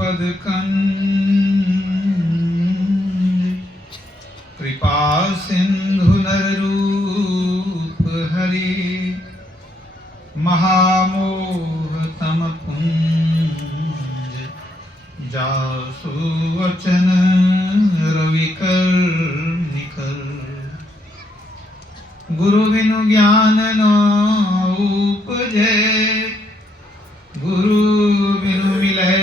पद कृपा सिंधु नर रूप हरि महामोह तम पुंज जासु वचन रविकर निकर गुरु बिनु ज्ञान न उपजे गुरु बिनु मिले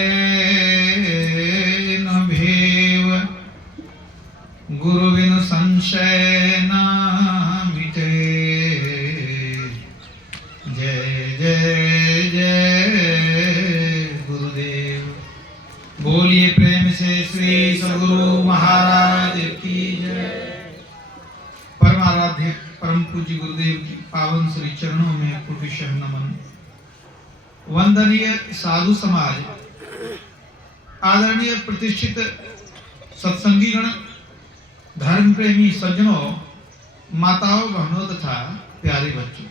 न भेव गुरु बिनु संशय न मिटे जय जय जय गुरुदेव। बोलिए प्रेम से श्री सद्गुरु महाराज की जय। परमाराध्य परम पूज्य गुरुदेव की पावन श्री चरणों में कोटिशः नमन। वंदनीय साधु समाज, आदरणीय प्रतिष्ठित सत्संगीगण, धर्म प्रेमी सज्जनों, माताओं बहनों तथा प्यारे बच्चों,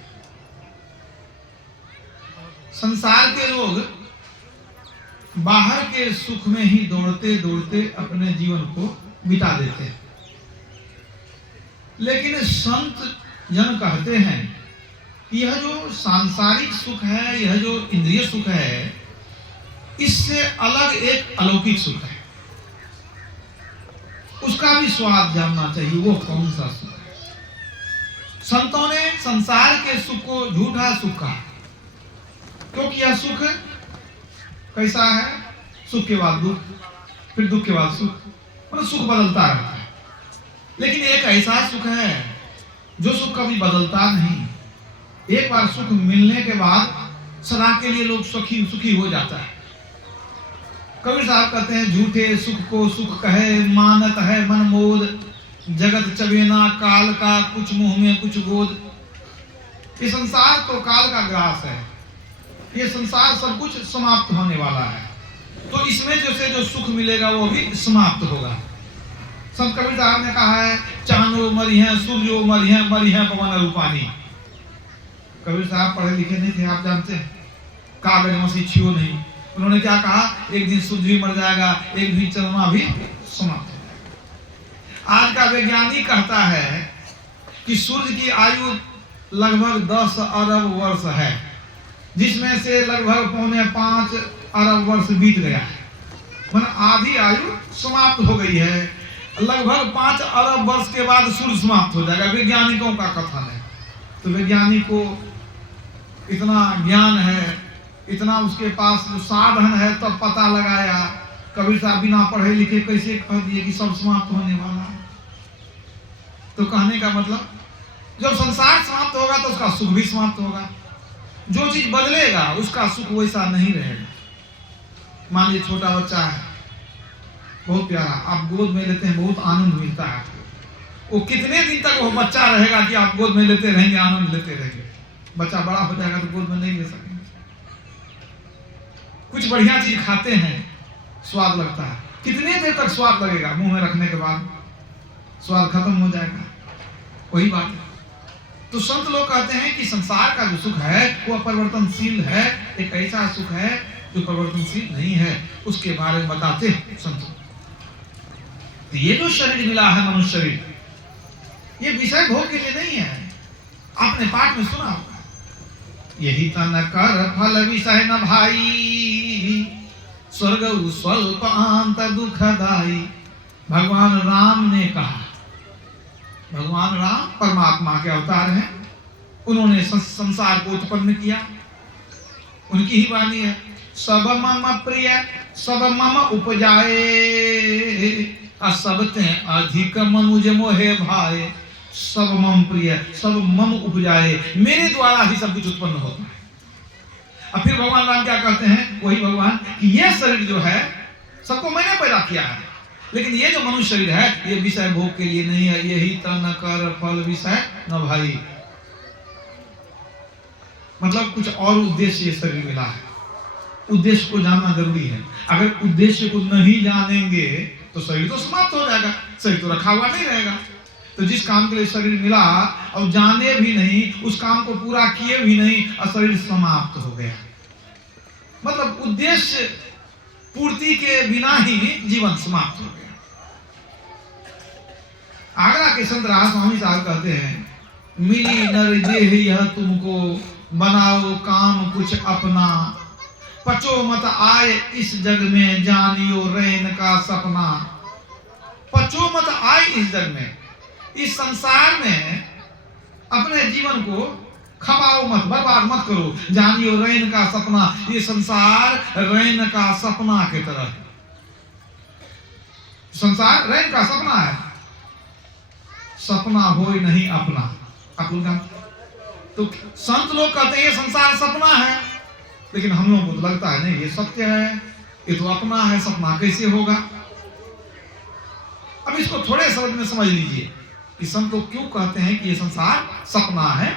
संसार के लोग बाहर के सुख में ही दौड़ते दौड़ते अपने जीवन को बिता देते हैं, लेकिन संत जन कहते हैं यह जो सांसारिक सुख है, यह जो इंद्रिय सुख है, इससे अलग एक अलौकिक सुख है। उसका भी स्वाद जानना चाहिए। वो कौन सा सुख है? संतों ने संसार के सुख को झूठा सुख कहा, क्योंकि यह सुख कैसा है? सुख के बाद दुख, फिर दुख के बाद सुख, मतलब सुख बदलता रहता है। लेकिन एक ऐसा सुख है जो सुख कभी बदलता नहीं। एक बार सुख मिलने के बाद सदा के लिए लोग सुखी हो जाता है। कबीर साहब कहते हैं, झूठे सुख को सुख कहे मानत है मन मोद, जगत चबेना काल का कुछ मुंह में कुछ गोद। ये संसार तो काल का ग्रास है, ये संसार सब कुछ समाप्त होने वाला है, तो इसमें जैसे जो सुख मिलेगा वो भी समाप्त होगा। संत कबीर साहब ने कहा है, चांदो मरी है, सूर्यो मरी है पवन रूपानी। कबीर साहब पढ़े लिखे नहीं थे, आप जानते हैं, कागज मसी छियो नहीं। उन्होंने क्या कहा? एक दिन सूर्य भी मर जाएगा, एक दिन चंद्रमा भी समाप्त हो जाएगा। आज का वैज्ञानिक कहता है कि सूर्य की आयु लगभग 10 अरब वर्ष है, जिसमें से लगभग 4.5 अरब वर्ष बीत गया है, मतलब आधी आयु समाप्त हो गई है। लगभग 5 अरब वर्ष के बाद सूर्य समाप्त हो जाएगा, वैज्ञानिकों का कथन है। तो वैज्ञानिक को इतना ज्ञान है, इतना उसके पास जो साधन है, तब तो पता लगाया। कबीर साहब बिना पढ़े लिखे कैसे कह दिए कि सब समाप्त होने वाला है? तो कहने का मतलब, जब संसार समाप्त होगा तो उसका सुख भी समाप्त होगा। जो चीज बदलेगा उसका सुख वैसा नहीं रहेगा। मान लीजिए छोटा बच्चा है, बहुत प्यारा, आप गोद में लेते हैं, बहुत आनंद मिलता है। वो कितने दिन तक वो बच्चा रहेगा कि आप गोद में लेते रहेंगे, आनंद लेते रहेंगे? बच्चा बड़ा हो जाएगा तो गोद में नहीं ले सकेंगे। कुछ बढ़िया चीज खाते हैं, स्वाद लगता है, कितने देर तक स्वाद लगेगा? मुंह में रखने के बाद स्वाद खत्म हो जाएगा। वही बात है। तो संत लोग कहते हैं कि संसार का जो सुख है वो अपरिवर्तनशील है, एक ऐसा सुख है जो परिवर्तनशील नहीं है, उसके बारे में बताते हैं संत। तो ये जो शरीर मिला है, मनुष्य शरीर, ये विषय भोग के लिए नहीं है। आपने पाठ में सुना होगा, यही तन कर फल विषय न भाई, स्वर्ग स्वल्प अंत दुखदाई। भगवान राम ने कहा, भगवान राम परमात्मा के अवतार हैं, उन्होंने संसार को उत्पन्न किया, उनकी ही वाणी है, सब मम प्रिय सब मम उपजाए, सब ते अधिक मनुज मोहे भाए। सब मम प्रिय सब मम उपजाए, मेरे द्वारा ही सब कुछ उत्पन्न होता है। अब फिर भगवान राम क्या कहते हैं, वही भगवान, कि ये शरीर जो है सबको मैंने पैदा किया है, लेकिन ये जो मनुष्य शरीर है ये विषय भोग के लिए नहीं है। यही तन कर फल विषय न भाई, मतलब कुछ और उद्देश्य ये शरीर मिला है। उद्देश्य को जानना जरूरी है। अगर उद्देश्य को नहीं जानेंगे तो शरीर तो समाप्त हो जाएगा, शरीर तो रखा हुआ नहीं रहेगा। तो जिस काम के लिए शरीर मिला और जाने भी नहीं, उस काम को पूरा किए भी नहीं और शरीर समाप्त हो गया। मतलब उद्देश्य पूर्ति के बिना ही जीवन समाप्त हो गया। आगरा के संत राज स्वामी साहब कहते हैं, मिली नर देह यह तुमको, बनाओ काम कुछ अपना, पचो मत आए इस जग में, जानियो रैन का सपना। पचो मत आए इस जग में, इस संसार में अपने जीवन को खपाओ मत, बर्बाद मत करो। जानियो रैन का सपना, ये संसार रैन का सपना की तरह है। संसार रैन का सपना है, सपना हो नहीं अपना। अपना तो संत लोग कहते हैं ये संसार सपना है, लेकिन हम लोगों को लगता है नहीं ये सत्य है, ये तो अपना है, सपना कैसे होगा। अब इसको थोड़े शब्द में समझ लीजिए कि संत लोग क्यों कहते हैं कि ये संसार सपना है,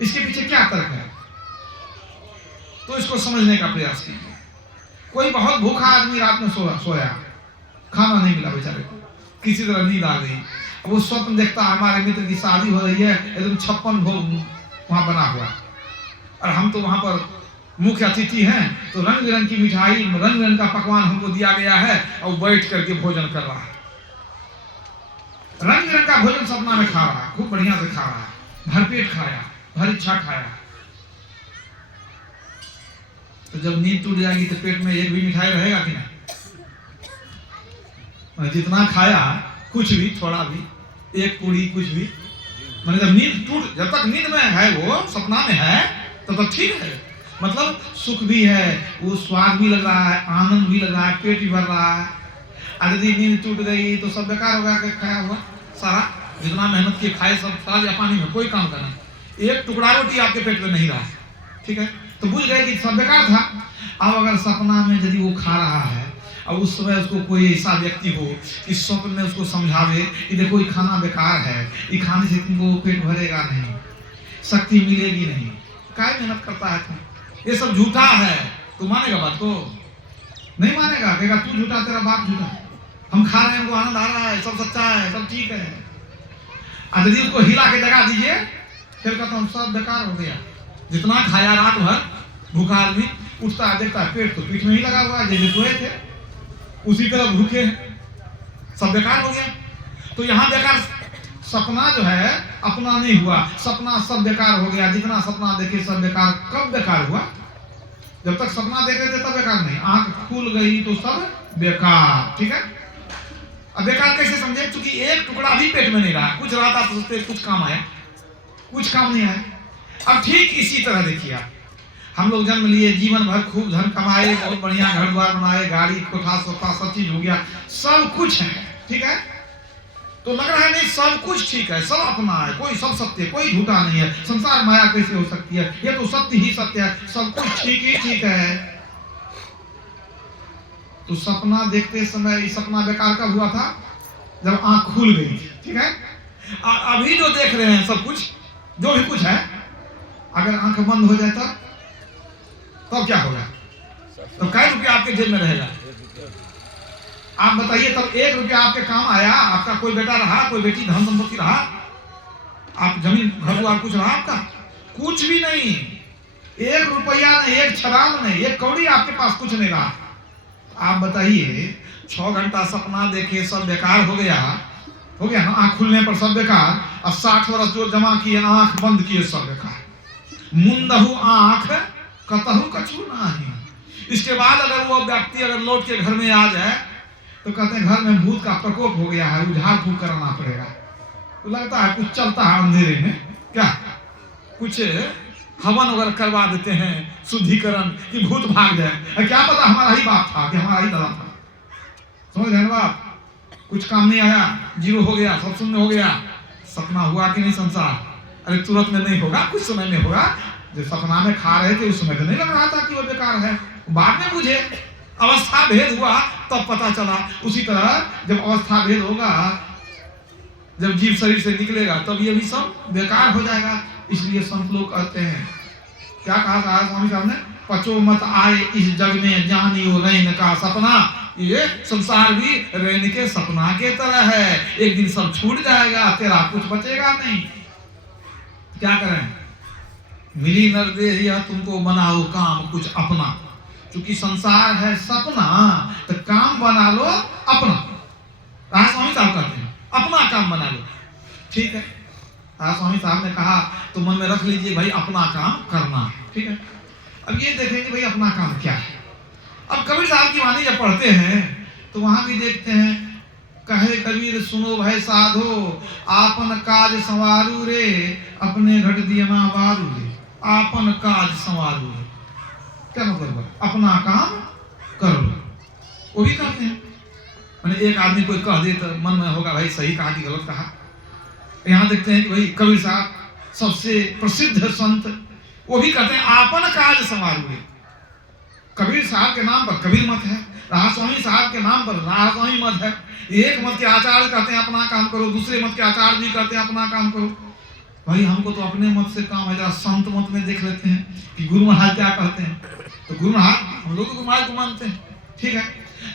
इसके पीछे क्या तर्क है, तो इसको समझने का प्रयास कीजिए। कोई बहुत भूखा आदमी रात में सोया, खाना नहीं मिला बेचारे को, किसी तरह नींद आ गई। वो स्वप्न देखता है हमारे मित्र की शादी हो रही है, एकदम 56 भोग वहां बना हुआ, और हम तो वहां पर मुख्य अतिथि हैं, तो रंग बिरंग की मिठाई, रंग बिरंग का पकवान हमको दिया गया है, और बैठ करके भोजन कर रहा है। रंग बिरंग का भोजन सपना में खा रहा है, खूब बढ़िया से खा रहा है, भरपेट खाया, भर इच्छा खाया। तो जब नींद टूट जाएगी तो पेट में एक भी मिठाई रहेगा कि नहीं? जितना खाया कुछ भी, थोड़ा भी, एक पूरी कुछ भी, मतलब जब नींद टूट, जब तक नींद में है, वो सपना में है, तब तक ठीक है, मतलब सुख भी है, वो स्वाद भी लग रहा है, आनंद भी लग रहा है, पेट भी भर रहा है। यदि नींद टूट गई तो सब बेकार हो गया, खाया हुआ सारा, जितना मेहनत किए खाए सब ताज या पानी में, कोई काम करना, एक टुकड़ा रोटी आपके पेट में नहीं रहा, ठीक है, तो बुझ गए कि सब बेकार था। अब अगर सपना में यदि वो खा रहा है और उस समय उसको कोई ऐसा व्यक्ति हो कि स्वप्न में उसको समझावे कि देखो ये खाना बेकार है, ये खाने से तुमको पेट भरेगा नहीं, शक्ति मिलेगी नहीं, क्या मेहनत करता है तुम, ये सब झूठा है, तू मानेगा बात को? नहीं मानेगा, कहेगा तू झूठा, तेरा बाप झूठा, हम खा रहे हैं, हमको आनंद आ रहा है, सब सच्चा है, सब ठीक है। यदि उसको हिला के जगा दीजिए, फिर कहता हूँ सब बेकार हो गया। जितना खाया रात भर, भूखा आदमी उठता है, देखता है पेट तो पीठ में ही लगा हुआ है, जैसे सोए थे उसी तरह भूखे हैं, सब बेकार हो गया। तो यहाँ बेकार सपना जो है अपना नहीं हुआ, सपना सब बेकार हो गया। जितना सपना देखे सब बेकार। कब बेकार हुआ? जब तक सपना देख रहे थे तब बेकार नहीं, आंख खुल गई तो सब बेकार, ठीक है। अब बेकार कैसे समझे? क्योंकि एक टुकड़ा भी पेट में नहीं रहा, कुछ रहा था तो उससे कुछ काम आया, कुछ काम नहीं आया। अब ठीक इसी तरह देखिए आप, हम लोग जन्म लिए, जीवन भर खूब धन कमाए, बहुत बढ़िया घर द्वार बनाए, गाड़ी कोठा सोफा सब चीज हो गया, सब कुछ है, ठीक है। तो लग रहा है नहीं सब कुछ ठीक है, सब अपना है, कोई सब सत्य, कोई झूठा नहीं है, संसार माया कैसे हो सकती है, ये तो सत्य ही सत्य है, सब कुछ ठीक ही ठीक है। तो सपना देखते समय, सपना बेकार कब हुआ था? जब आंख खुल गई, ठीक है। अभी जो देख रहे हैं सब कुछ, जो भी कुछ है, अगर आंख बंद हो जाए तब क्या होगा? तो कै रुपया आपके जेब में रहेगा? आप बताइए, तब 1 रुपया आपके काम आया? आपका कोई बेटा रहा, कोई बेटी, धन संपत्ति रहा, आप जमीन घर द्वार कुछ रहा आपका? कुछ भी नहीं। 1 रुपया नहीं, 1 छराब नहीं, 1 कौड़ी आपके पास कुछ नहीं रहा। आप बताइए, 6 घंटा सपना देखे सब बेकार हो गया ना, आंख खुलने पर सब बेकार। और 60 वर्ष जो जमा किए, आंख बंद किए, सब बेकार। मुंदहु आंख कतहु कछु नहीं। इसके बाद अगर वो व्यक्ति अगर लौट के घर में आ जाए तो कहते हैं घर में भूत का प्रकोप हो गया है, उधार फूक कराना पड़ेगा। तो लगता है कुछ चलता है अंधेरे में, क्या कुछ हवन वगैरह करवा देते हैं, शुद्धिकरण, कि भूत भाग जाए। क्या पता हमारा ही बाप था कि हमारा ही दादा था, समझ रहे हैं बाप? कुछ काम नहीं आया, जीरो हो गया, सब शून्य हो गया। सपना हुआ कि नहीं संसार? अरे तुरंत में नहीं होगा, कुछ समय में होगा। जो सपना में खा रहे थे उस समय तो नहीं लग रहा था कि वो बेकार है, बाद में मुझे अवस्था भेद हुआ तब पता चला। उसी तरह जब अवस्था भेद होगा, जब जीव शरीर से निकलेगा, तब ये भी सब बेकार हो जाएगा। इसलिए संत लोग कहते हैं, क्या कहा था स्वामी साहब ने? पचो मत आए इस जग में, जानियो रैन का सपना। ये संसार भी रैन के सपना के तरह है, एक दिन सब छूट जाएगा, तेरा कुछ बचेगा नहीं। क्या करें? मिली नर देह यह तुमको, बनाओ काम कुछ अपना। क्योंकि संसार है सपना, तो काम बना लो अपना। स्वामी साहब कहते हैं अपना काम बना लो। ठीक है, स्वामी साहब ने कहा तो मन में रख लीजिए भाई अपना काम करना। ठीक है, अब ये देखेंगे भाई अपना काम क्या है। अब कबीर साहब की वाणी जब पढ़ते हैं तो वहां भी देखते हैं, कहे कबीर सुनो भाई साधो, आपन काज संवारू रे, अपने घट दिया ना बारू रे। आपन काज संवारू रे क्या मतलब है? अपना काम कर लो। वो भी कहते हैं, मैंने एक आदमी कोई कह दे तो मन में होगा भाई सही कहा कि गलत कहा। यहाँ देखते हैं कि भाई कबीर साहब सबसे प्रसिद्ध संत, वो भी कहते हैं आपन काज संवारू रे। कबीर साहब के नाम पर कबीर मत है, राधास्वामी साहब के नाम पर राधास्वामी मत है। एक मत के आचार्य कहते हैं अपना काम करो, दूसरे मत के आचार्य भी कहते हैं अपना काम करो। भाई हमको तो अपने मत से काम है, जरा संत मत में देख लेते हैं कि गुरु महाराज क्या कहते हैं। तो गुरु महाराज, हम लोग तो गुरु महाराज को मानते हैं, ठीक है।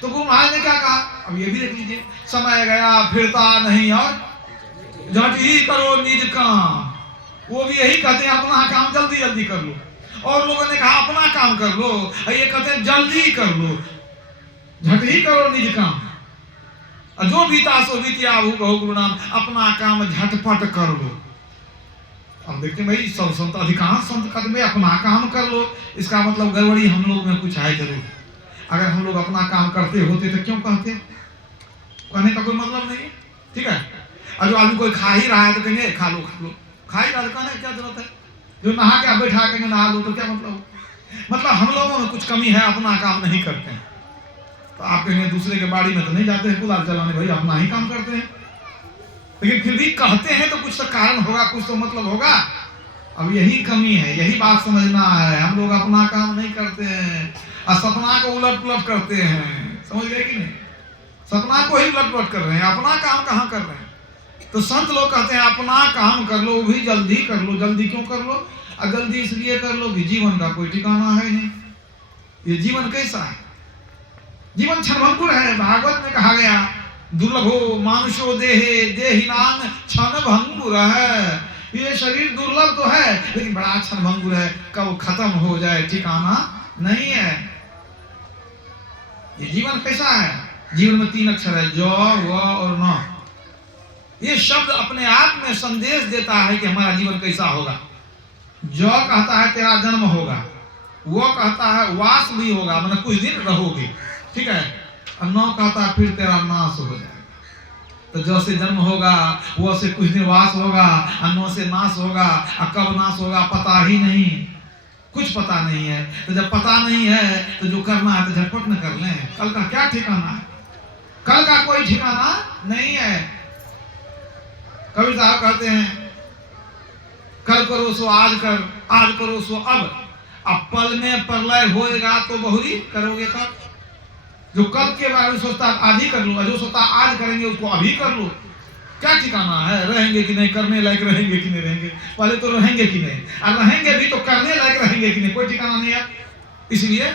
तो गुरु महाराज ने क्या कहा, अब ये भी देख लीजिए, समय गया फिरता नहीं और झट ही करो निज काम। वो भी यही कहते हैं अपना काम जल्दी जल्दी कर लो। और लोगों ने कहा अपना काम कर लो, ये कहते हैं जल्दी कर लो, झट ही करो निज काम। जो बीता सो बीतिया बहु गुरु नाम, अपना काम झटपट कर लो। अब देखते भाई सब संत, अधिकांश संत कहते में अपना काम कर लो, इसका मतलब गड़बड़ी हम लोग में कुछ है जरूर। अगर हम लोग अपना काम करते होते तो क्यों कहते, कहने का कोई मतलब नहीं, ठीक है। और जो आदमी कोई खा ही रहा है तो कहेंगे खा लो खा लो, खा ही रहा है कहने क्या जरूरत है। जो नहा के बैठा के नहा लो तो क्या मतलब हम लोगों में कुछ कमी है, अपना काम नहीं करते हैं। तो आप कहेंगे दूसरे के बाड़ी में तो नहीं जाते हैं कुदाल चलाने, भाई अपना ही काम करते हैं। लेकिन फिर भी कहते हैं तो कुछ तो कारण होगा, कुछ तो मतलब होगा। अब यही कमी है, यही बात समझना है। हम लोग अपना काम नहीं करते हैं और सपना को उलट पुलट करते हैं, समझ गए कि नहीं। सपना को ही उलट पुलट कर रहे हैं, अपना काम कहाँ कर रहे हैं। तो संत लोग कहते हैं अपना काम कर लो, भी जल्दी कर लो। जल्दी क्यों कर लो, और जल्दी इसलिए कर लो कि जीवन का कोई ठिकाना है नहीं। ये जीवन कैसा है, जीवन क्षणभंगुर है। भागवत में कहा गया दुर्लभो मानुषो देहे देहिनान क्षणभंगुर है। ये शरीर दुर्लभ तो है लेकिन बड़ा क्षणभंगुर है, कब खत्म हो जाए ठिकाना नहीं है। ये जीवन कैसा है, जीवन में 3 अक्षर है, ज व और न। ये शब्द अपने आप में संदेश देता है कि हमारा जीवन कैसा होगा। ज कहता है तेरा जन्म होगा, वो कहता है वास भी होगा, मतलब कुछ दिन रहोगे, ठीक है। और न कहता है फिर तेरा नाश हो जाएगा। तो जो से जन्म होगा वो से कुछ दिन वास होगा, और न से नाश होगा, और कब नाश होगा पता ही नहीं, कुछ पता नहीं है। तो जब पता नहीं है तो जो करना है तो झटपट न कर लें। कल का क्या ठिकाना है, कल का कोई ठिकाना नहीं है। कबीर साहब कहते हैं कल करो सो आज कर, आज करो सो अब पल में प्रलय होएगा तो बहुरी करोगे कब। जो कल के बारे में सोचता आज ही कर लो, जो सोचता आज करेंगे उसको अभी कर लो। क्या ठिकाना है, रहेंगे कि नहीं, करने लायक रहेंगे कि नहीं रहेंगे। पहले तो रहेंगे कि नहीं, और रहेंगे भी तो करने लायक रहेंगे कि नहीं, कोई ठिकाना नहीं है। इसलिए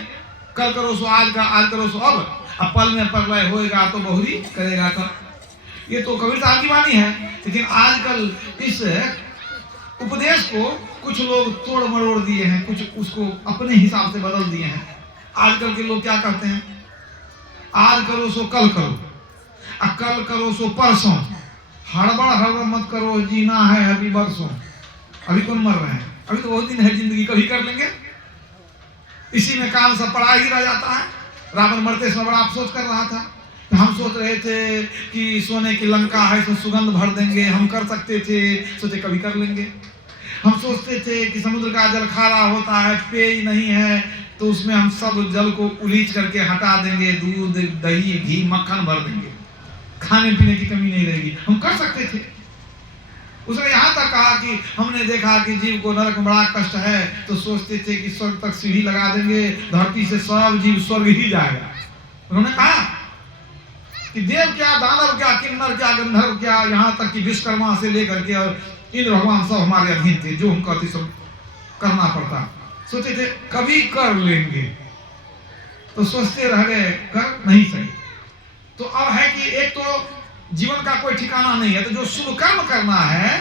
कल करो सो आज का, आज करो सो अब पल में प्रलय होएगा तो बहुरी करेगा कब। ये तो कबीर साहब की वाणी है। लेकिन आजकल इस उपदेश को कुछ लोग तोड़ मरोड़ दिए हैं, कुछ उसको अपने हिसाब से बदल दिए हैं। आजकल के लोग क्या कहते हैं, आज करो सो कल करो, और कल करो सो परसों। हड़बड़ मत करो, जीना है अभी बरसों। अभी कौन मर रहे हैं, अभी तो बहुत दिन है जिंदगी, कभी कर लेंगे। इसी में काम सब पड़ा ही रह जाता है। रावण मरते समय बड़ा अफसोस कर रहा था, हम सोच रहे थे कि सोने की लंका है इसमें सुगंध भर देंगे, हम कर सकते थे, सोचे कभी कर लेंगे। हम सोचते थे कि समुद्र का जल खारा होता है, पेय नहीं है, तो उसमें हम सब जल को उलीच करके हटा देंगे, दूध दही घी मक्खन भर देंगे, खाने पीने की कमी नहीं रहेगी, हम कर सकते थे। उसने यहाँ तक कहा कि हमने देखा कि जीव को नरक में बड़ा कष्ट है, तो सोचते थे कि स्वर्ग तक सीढ़ी लगा देंगे, धरती से सब जीव स्वर्ग ही जाएगा। उन्होंने कहा कि देव क्या, दानव क्या, किन्नर क्या, गंधर्व क्या, यहाँ तक कि विश्वकर्मा से लेकर के और इंद्र भगवान सब हमारे अधीन थे, जो हम कहते सब करना पड़ता। सोचे थे कभी कर लेंगे, तो सोचते रह गए, कर नहीं सही। तो अब है कि एक तो जीवन का कोई ठिकाना नहीं है, तो जो शुभ कर्म करना है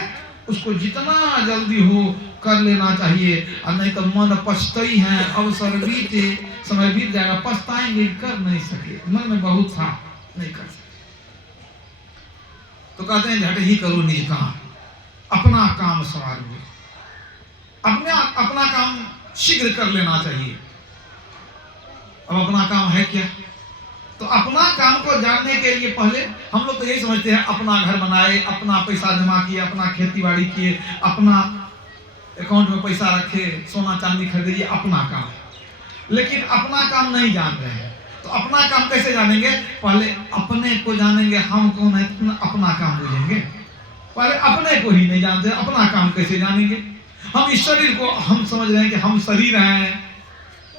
उसको जितना जल्दी हो कर लेना चाहिए, और नहीं तो मन पछताई है, अवसर बीते, समय बीत जाएगा, पछताएंगे, कर नहीं सके, मन में बहुत था, नहीं कर सके। तो कहते हैं झट ही करो निज काम, अपना काम संवारो, अपना काम शीघ्र कर लेना चाहिए। अब अपना काम है क्या? तो अपना काम को जानने के लिए पहले हम लोग तो यही समझते हैं, अपना घर बनाए, अपना पैसा जमा किए, अपना खेती बाड़ी किए, अपना अकाउंट में पैसा रखे, सोना चांदी खरीदे, ये अपना काम है। लेकिन अपना काम नहीं जान रहे हैं, तो अपना काम कैसे जानेंगे? पहले अपने को जानेंगे, हम कौन है, अपना काम बुझेंगे। पहले अपने को ही नहीं जानते, अपना काम कैसे जानेंगे? हम इस शरीर को हम समझ रहे हैं कि हम शरीर हैं,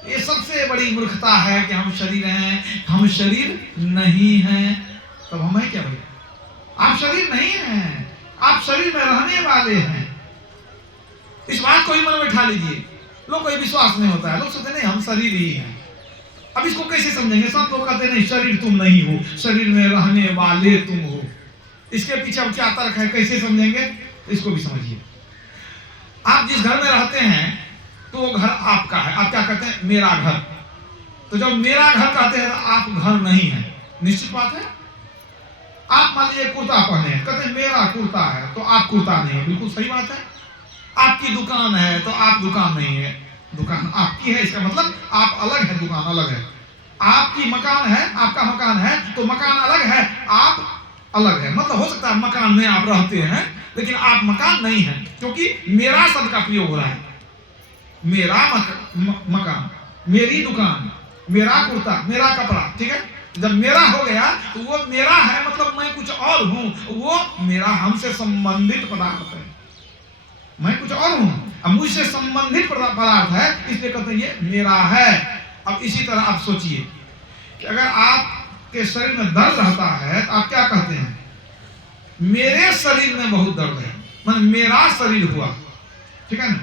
ये सबसे बड़ी मूर्खता है कि हम शरीर हैं, हम शरीर नहीं हैं। तब हम हैं क्या भाई? आप शरीर नहीं हैं, आप शरीर में रहने वाले हैं। इस बात को ही मन में बिठा लीजिए। लोग को विश्वास नहीं होता है, लोग सोचते नहीं हम शरीर ही हैं। अब इसको कैसे समझेंगे? सब लोग कहते नहीं शरीर तुम नहीं हो, शरीर में रहने वाले तुम हो। इसके पीछे अब क्या तर्क है, कैसे समझेंगे? इसको भी समझिए। आप जिस घर में रहते हैं तो वो घर आपका है, आप क्या कहते हैं? मेरा घर। तो जब मेरा घर कहते हैं आप घर नहीं है, निश्चित बात है। आप मान लीजिए कुर्ता पहने हैं, कहते हैं मेरा कुर्ता है, तो आप कुर्ता नहीं है, बिल्कुल सही बात है। आपकी दुकान है तो आप दुकान नहीं है, दुकान आपकी है, इसका मतलब आप अलग है, दुकान अलग है। आपकी मकान है, आपका मकान है, तो मकान अलग है, आप अलग है। मतलब हो सकता है मकान में आप रहते हैं, लेकिन आप मकान नहीं है, क्योंकि मेरा शब्द का प्रयोग हो रहा है। मेरा मकान, मेरी दुकान, मेरा कुर्ता, मेरा कपड़ा, ठीक है। जब मेरा हो गया तो वो मेरा है, मतलब मैं कुछ और हूं, वो मेरा हमसे संबंधित पदार्थ है, मैं कुछ और हूं, अब मुझसे संबंधित पदार्थ है, इसलिए कहते हैं ये मेरा है। अब इसी तरह आप सोचिए कि अगर आपके शरीर में दर्द रहता है तो आप क्या कहते हैं? मेरे शरीर में बहुत दर्द है, मतलब मेरा शरीर हुआ, ठीक है ना,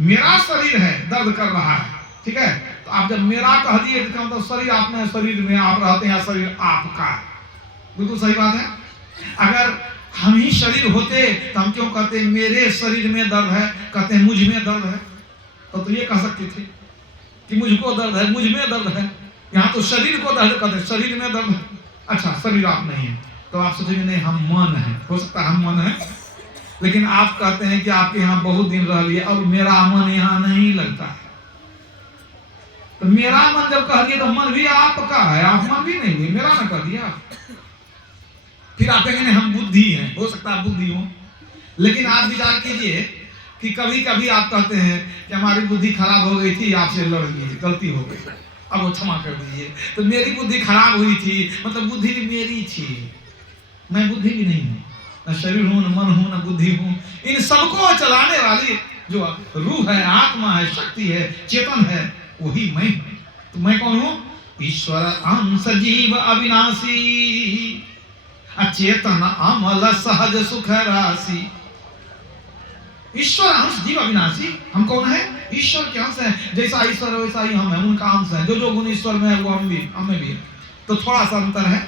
मेरा शरीर है, दर्द कर रहा है, ठीक है। तो आप जब मेरा कह दिए तो मतलब शरीर आपने, शरीर में आप रहते हैं, शरीर आपका है, बिल्कुल सही बात है। अगर हम ही शरीर होते तो हम क्यों कहते मेरे शरीर में दर्द है, कहते मुझ में दर्द है। तो ये कह सकते थे कि मुझको दर्द है, मुझ में दर्द है। यहाँ तो शरीर को दर्द कहते, शरीर में दर्द है। अच्छा, शरीर आप नहीं है, तो आप सोचेंगे नहीं हम मन है, हो सकता है हम मन है, लेकिन आप कहते हैं कि आपके यहाँ बहुत दिन रह लिए, अब मेरा मन यहाँ नहीं लगता है। तो मेरा मन जब कह दिया तो मन भी आपका है, आप मन भी नहीं हुए, मेरा ना कह दिया। फिर आप कहेंगे हम बुद्धि हैं, हो सकता है बुद्धि हो, लेकिन आप विचार कीजिए कि कभी कभी आप कहते हैं कि हमारी बुद्धि खराब हो गई थी, आपसे लड़ गई, गलती हो गई, अब वो क्षमा कर दीजिए। तो मेरी बुद्धि खराब हुई थी, मतलब बुद्धि भी मेरी थी, मैं बुद्धि भी नहीं हूँ, न शरीर हूँ, न मन हूँ, न बुद्धि हूँ। इन सबको चलाने वाली जो रूह है, आत्मा है, शक्ति है, चेतन है, वही मैं हूँ। तो मैं कौन हूँ? ईश्वर अंश जीव अविनाशी, अचेतन अमल सहज सुख राशि। ईश्वर अंश जीव अविनाशी, हम कौन है? ईश्वर के अंश है, जैसा ईश्वर है वैसा ही हम है, उनका अंश है। जो जो गुण ईश्वर में है वो हम में भी है। तो थोड़ा सा अंतर है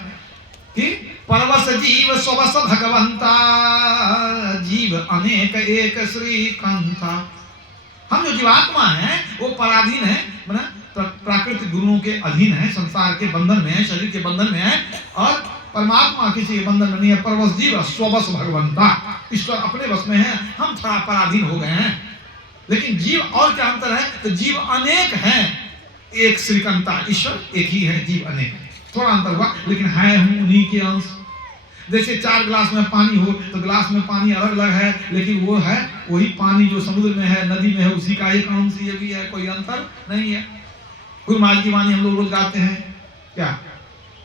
कि परवश जीव स्ववश भगवंता, जीव अनेक एक श्रीकांता। हम जो जीवात्मा है वो पराधीन है, प्राकृतिक गुणों के अधीन है, संसार के बंधन में है, शरीर के बंधन में है, और परमात्मा किसी के बंधन में नहीं है। परवश जीव स्ववश भगवंता, ईश्वर अपने वश में है, हम थोड़ा पराधीन हो गए हैं। लेकिन जीव और क्या अंतर है? तो जीव अनेक हैं, एक श्रीकांता, ईश्वर एक ही है, जीव अनेक है, थोड़ा अंतर हुआ, लेकिन है हम उन्हीं के अंश। जैसे 4 गिलास में पानी हो तो गिलास में पानी अलग अलग है, लेकिन वो है वही पानी जो समुद्र में है, नदी में है, उसी का एक अंश ये भी है, कोई अंतर नहीं है। गुरु महाराज की वाणी हम लोग रोज गाते हैं, क्या?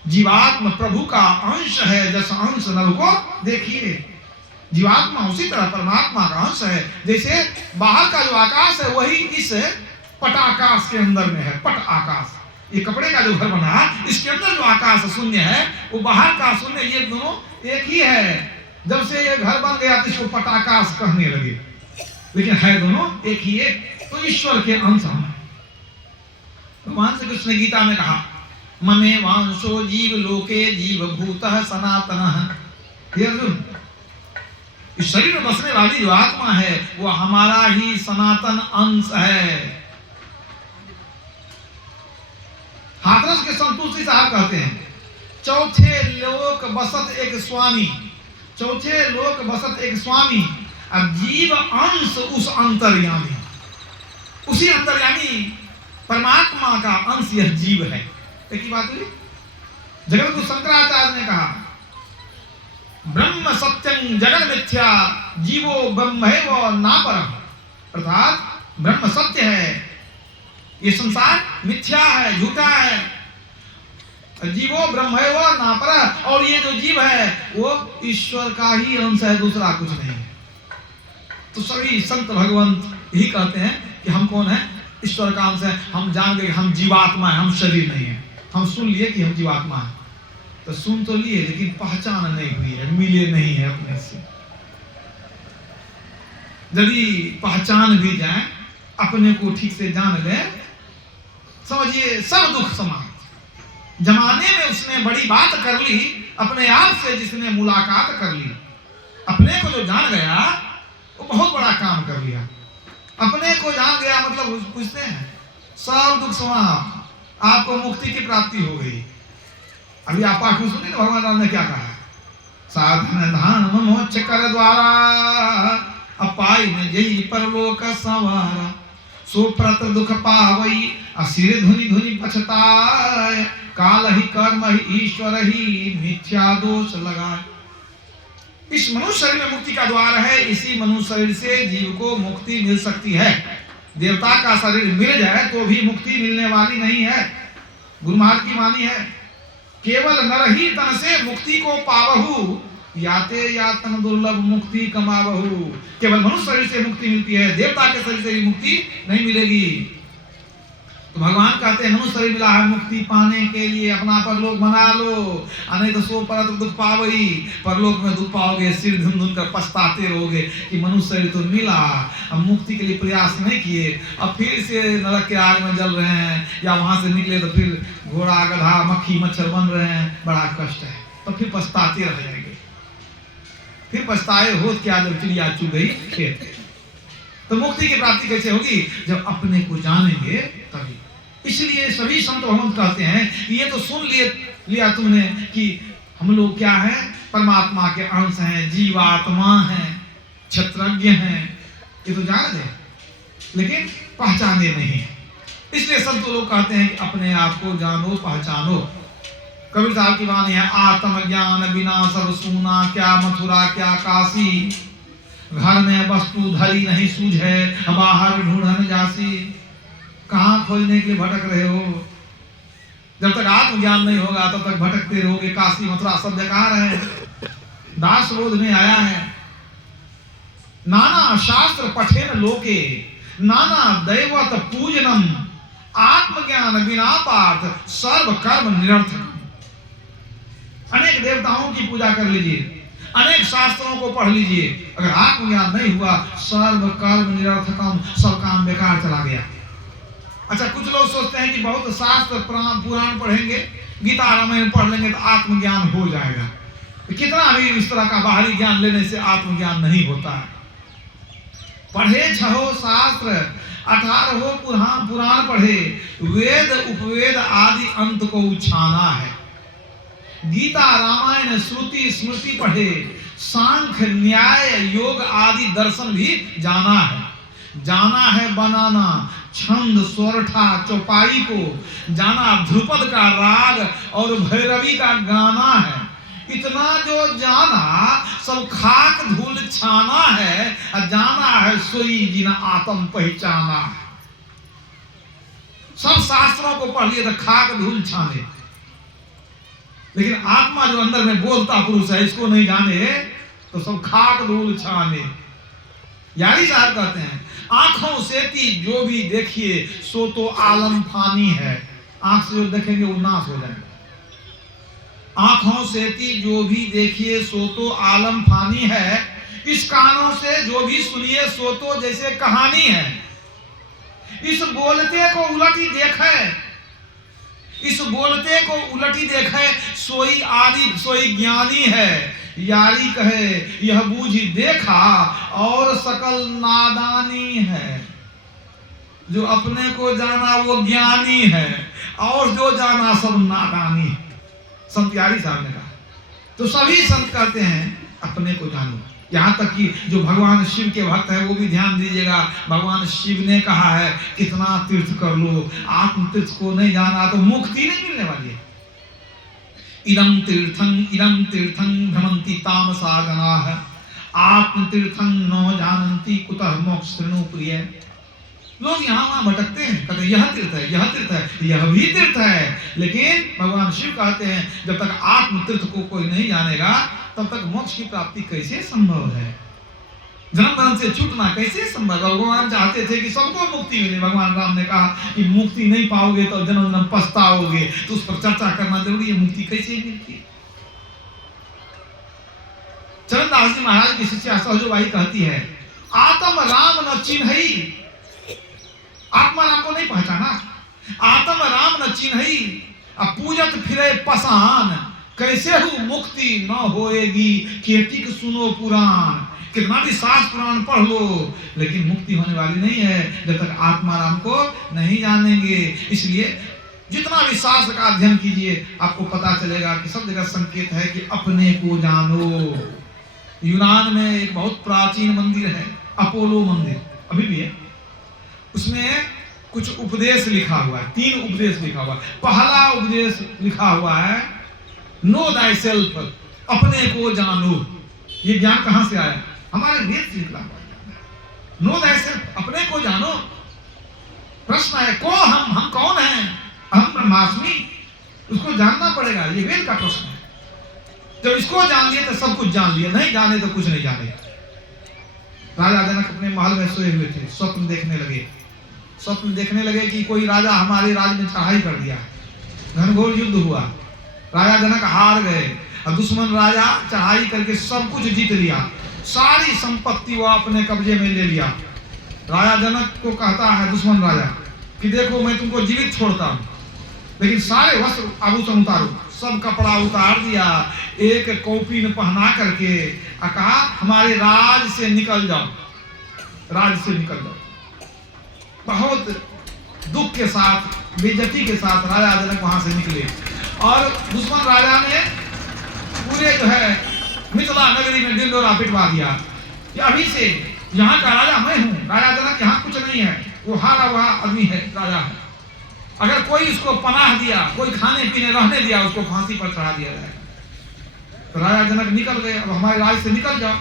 जीवात्मा प्रभु का अंश है, जैसा अंश नल को देखिए। जीवात्मा उसी तरह परमात्मा का अंश है, जैसे बाहर का जो आकाश है वही इस पटाकाश के अंदर में है। पट आकाश, ये कपड़े का जो घर बना है, इसके अंदर जो आकाश शून्य है, वो बाहर का शून्य, ये दोनों एक ही है। जब से ये घर बन गया तो इसको पटाकाश कहने लगे, लेकिन है दोनों एक ही एक। तो ईश्वर के अंश हम। भगवान श्री कृष्ण ने गीता में कहा, ममे वांशो जीव लोके जीव भूतः सनातनः। हे अर्जुन, इस शरीर में बसने वाली जो आत्मा है वो हमारा ही सनातन अंश है। हाथरस के संतुष्टि साहब कहते हैं, चौथे लोक बसत एक स्वामी, चौथे लोक बसत एक स्वामी, अब जीव अंश उस अंतर्यामी, उसी अंतर्यामी परमात्मा का अंश यह जीव है। एक ही बात हुई। जगत गुरु शंकराचार्य ने कहा, ब्रह्म सत्यं जगत मिथ्या, जीवो ब्रह्मैव नापरः, अर्थात ब्रह्म सत्य है, ये संसार मिथ्या है, झूठा है, जीवो ब्रह्मैव नापरः, और ये जो जीव है वो ईश्वर का ही अंश है, दूसरा कुछ नहीं है। तो सभी संत भगवंत यही कहते हैं कि हम कौन है, ईश्वर का अंश है। हम जान गए हम जीवात्मा है, हम शरीर नहीं है। हम सुन लिए कि हम जीवात्मा है, तो सुन तो लिए लेकिन पहचान नहीं हुई है, मिले नहीं है अपने से। यदि पहचान भी जाए, अपने को ठीक से जान ले, समझिए सब दुख समाप्त। जमाने में उसने बड़ी बात कर ली, अपने आप से जिसने मुलाकात कर ली, अपने को जो जान गया वो बहुत बड़ा काम कर लिया। अपने को जान गया मतलब पूछते हैं सब दुख समाप्त, आपको मुक्ति की प्राप्ति हो गई। अभी आप पाठ में सुनिए भगवान राम ने क्या कहा, साधन धान मोक्ष कर द्वारा, अपाय में जई परलोक सवारा, सुप्रत दुख पावई, असिर धुनि धुनि पछताय, काल ही कर्म ही ईश्वर ही मिथ्या दोष लगाए। इस मनुष्य शरीर में मुक्ति का द्वार है, इसी मनुष्य शरीर से जीव को मुक्ति मिल सकती है। देवता का शरीर मिल जाए तो भी मुक्ति मिलने वाली नहीं है। गुरु महाराज की वाणी है, केवल नर ही तन से मुक्ति को पावहु, याते यातन दुर्लभ मुक्ति कमावहु। केवल मनुष्य शरीर से मुक्ति मिलती है, देवता के शरीर से भी मुक्ति नहीं मिलेगी। तो भगवान कहते हैं मनुष्य शरीर मिला है मुक्ति पाने के लिए, अपना परलोक बना लो, नहीं तो सो परत दुख पावई, परलोक में दुख पाओगे, सिर धुन धुन कर पछताते रहोगे कि मनुष्य शरीर तो मिला, अब मुक्ति के लिए प्रयास नहीं किए, अब फिर से नरक के आग में जल रहे हैं, या वहां से निकले तो फिर घोड़ा गधा मक्खी मच्छर बन रहे हैं, बड़ा कष्ट है, तो फिर पछताते रह जाएंगे। फिर पछताए हो क्या जब चिड़िया चुग गई खेत। तो मुक्ति की प्राप्ति कैसे होगी, जब अपने को जानेंगे तभी। इसलिए सभी संत भगवंत कहते हैं ये तो सुन लिया तुमने कि हम लोग क्या है, परमात्मा के अंश हैं, जीवात्मा हैं, क्षत्रज्ञ हैं, ये तो जान दे, लेकिन पहचाने नहीं। इसलिए संत लोग कहते हैं कि अपने आप को जानो पहचानो। कबीर साहब की वाणी है, आत्मज्ञान बिना सब सूना, क्या मथुरा क्या काशी, घर में वस्तु धरी नहीं सूझे, बाहर ढूंढन जासी। कहां खोजने के लिए भटक रहे हो, जब तक आत्मज्ञान नहीं होगा तब तक भटकते रहोगे। काशी मथुरा सब बेकार है। दास बोध में आया है, नाना शास्त्र पठेन लोके, नाना दैवत पूजनम, आत्मज्ञान बिना पार्थ सर्व कर्म निरर्थक। अनेक देवताओं की पूजा कर लीजिए, अनेक शास्त्रों को पढ़ लीजिए, अगर आत्मज्ञान नहीं हुआ सर्व कर्म निरर्थकम, सब काम बेकार चला गया। अच्छा, कुछ लोग सोचते हैं कि बहुत शास्त्र पुराण पढ़ेंगे, गीता रामायण पढ़ लेंगे तो आत्मज्ञान हो जाएगा। तो कितना भी इस तरह का बाहरी ज्ञान लेने से आत्मज्ञान नहीं होता है। पढ़े 6 शास्त्र, 18 पुराण पढ़े, वेद उपवेद आदि अंत को उछाना है। गीता रामायण श्रुति स्मृति पढ़े, सांख्य न्याय योग आदि दर्शन भी जाना है। जाना है बनाना छंद स्वरठा चौपाई को, जाना ध्रुपद का राग और भैरवी का गाना है। इतना जो जाना सब खाक धूल छाना है, जाना है सोई जिन आत्म पहचाना। सब शास्त्रों को पढ़ लिए तो खाक धूल छाने, लेकिन आत्मा जो अंदर में बोलता पुरुष है, इसको नहीं जाने तो सब खाक धूल छाने। यारी साहब कहते हैं, आंखों से जो भी देखिए सो तो आलम फानी है। आंख से जो देखेंगे वो नाश हो जाएगा। आंखों से जो भी देखिए सो तो आलम फानी है, इस कानों से जो भी सुनिए सो तो जैसे कहानी है। इस बोलते को उलटी देखे, इस बोलते को उलटी देखे, सोई आदि सोई ज्ञानी है। यारी कहे यह बूझी देखा और सकल नादानी है। जो अपने को जाना वो ज्ञानी है और जो जाना सब नादानी है। संत यारी साहब ने कहा। तो सभी संत कहते हैं अपने को जानो। यहाँ तक कि जो भगवान शिव के भक्त है वो भी ध्यान दीजिएगा, भगवान शिव ने कहा है कितना तीर्थ कर लो, आत्म तीर्थ को नहीं जाना तो मुक्ति नहीं मिलने वाली है। इदम तीर्थं भ्रमंति तामसा जनाः आत्म तीर्थं न जानन्ति कुतः मोक्ष तृणु प्रिय। लोग यहाँ वहां भटकते हैं, कहते हैं यह तीर्थ है, यह तीर्थ है, यह भी तीर्थ है, लेकिन भगवान शिव कहते हैं जब तक आत्म तीर्थ को कोई नहीं जानेगा तब तक मोक्ष की प्राप्ति कैसे संभव है। जन्म मरण से छूटना कैसे संभव। भगवान चाहते थे कि सबको मुक्ति मिले। भगवान राम ने कहा कि मुक्ति नहीं पाओगे तो जन्म जन्म पछताओगे, तो उस पर चर्चा करना जरूरी है। मुक्ति कैसे मिलती है। चरणदास जी महाराज की शिष्या सहजोबाई कहती है आत्म राम न चिन्हई। आत्मा राम को नहीं पहचाना। आत्म राम न चिन्हई अब पूजत फिरे पसान कैसे हूँ मुक्ति न होएगी केतिक सुनो पुराण। कितना भी शास्त्र पुराण पढ़ लो लेकिन मुक्ति होने वाली नहीं है जब तक आत्मा राम को नहीं जानेंगे। इसलिए जितना भी शास्त्र का अध्ययन कीजिए आपको पता चलेगा कि सब जगह संकेत है कि अपने को जानो। यूनान में एक बहुत प्राचीन मंदिर है अपोलो मंदिर, अभी भी है। उसमें कुछ उपदेश लिखा हुआ है, 3 उपदेश लिखा हुआ है। पहला उपदेश लिखा हुआ है नो दाई सेल्फ, अपने को जानो। ये ज्ञान कहां से आया? हमारे वेद से निकला हुआ। नो दाई सेल्फ, अपने को जानो। प्रश्न है को हम कौन हैं? हम ब्रह्मास्मि, उसको जानना पड़ेगा। ये वेद का प्रश्न है। जब इसको जान लिए तो सब कुछ जान लिया, नहीं जाने तो कुछ नहीं जाने। राजा जनक अपने महल में सोए हुए थे, स्वप्न देखने लगे। स्वप्न देखने लगे कि कोई राजा हमारे राज्य में चढ़ाई कर दिया, घनघोर युद्ध हुआ, राजा जनक हार गए और दुश्मन राजा चढ़ाई करके सब कुछ जीत लिया, सारी संपत्ति वो अपने कब्जे में ले लिया। राजा जनक को कहता है दुश्मन राजा कि देखो मैं तुमको जीवित छोड़ता हूँ लेकिन सारे वस्त्र आभूषण उतारो। सब कपड़ा उतार दिया, एक कौपीन पहना करके कहा हमारे राज से निकल जाओ, राज से निकल जाओ। बहुत दुख के साथ बेइज्जती के साथ राजा जनक वहां से निकले और दुश्मन राजा ने पूरे जो है मिथिला नगरी में ढिंढोरा पिटवा दिया कि अभी से यहाँ का राजा मैं हूँ। राजा जनक यहाँ कुछ नहीं है, वो हारा हुआ आदमी है, राजा है। अगर कोई उसको पनाह दिया, कोई खाने पीने रहने दिया, उसको फांसी पर चढ़ा दिया जाएगा। तो राजा जनक निकल गए, अब हमारे राज से निकल जाओ।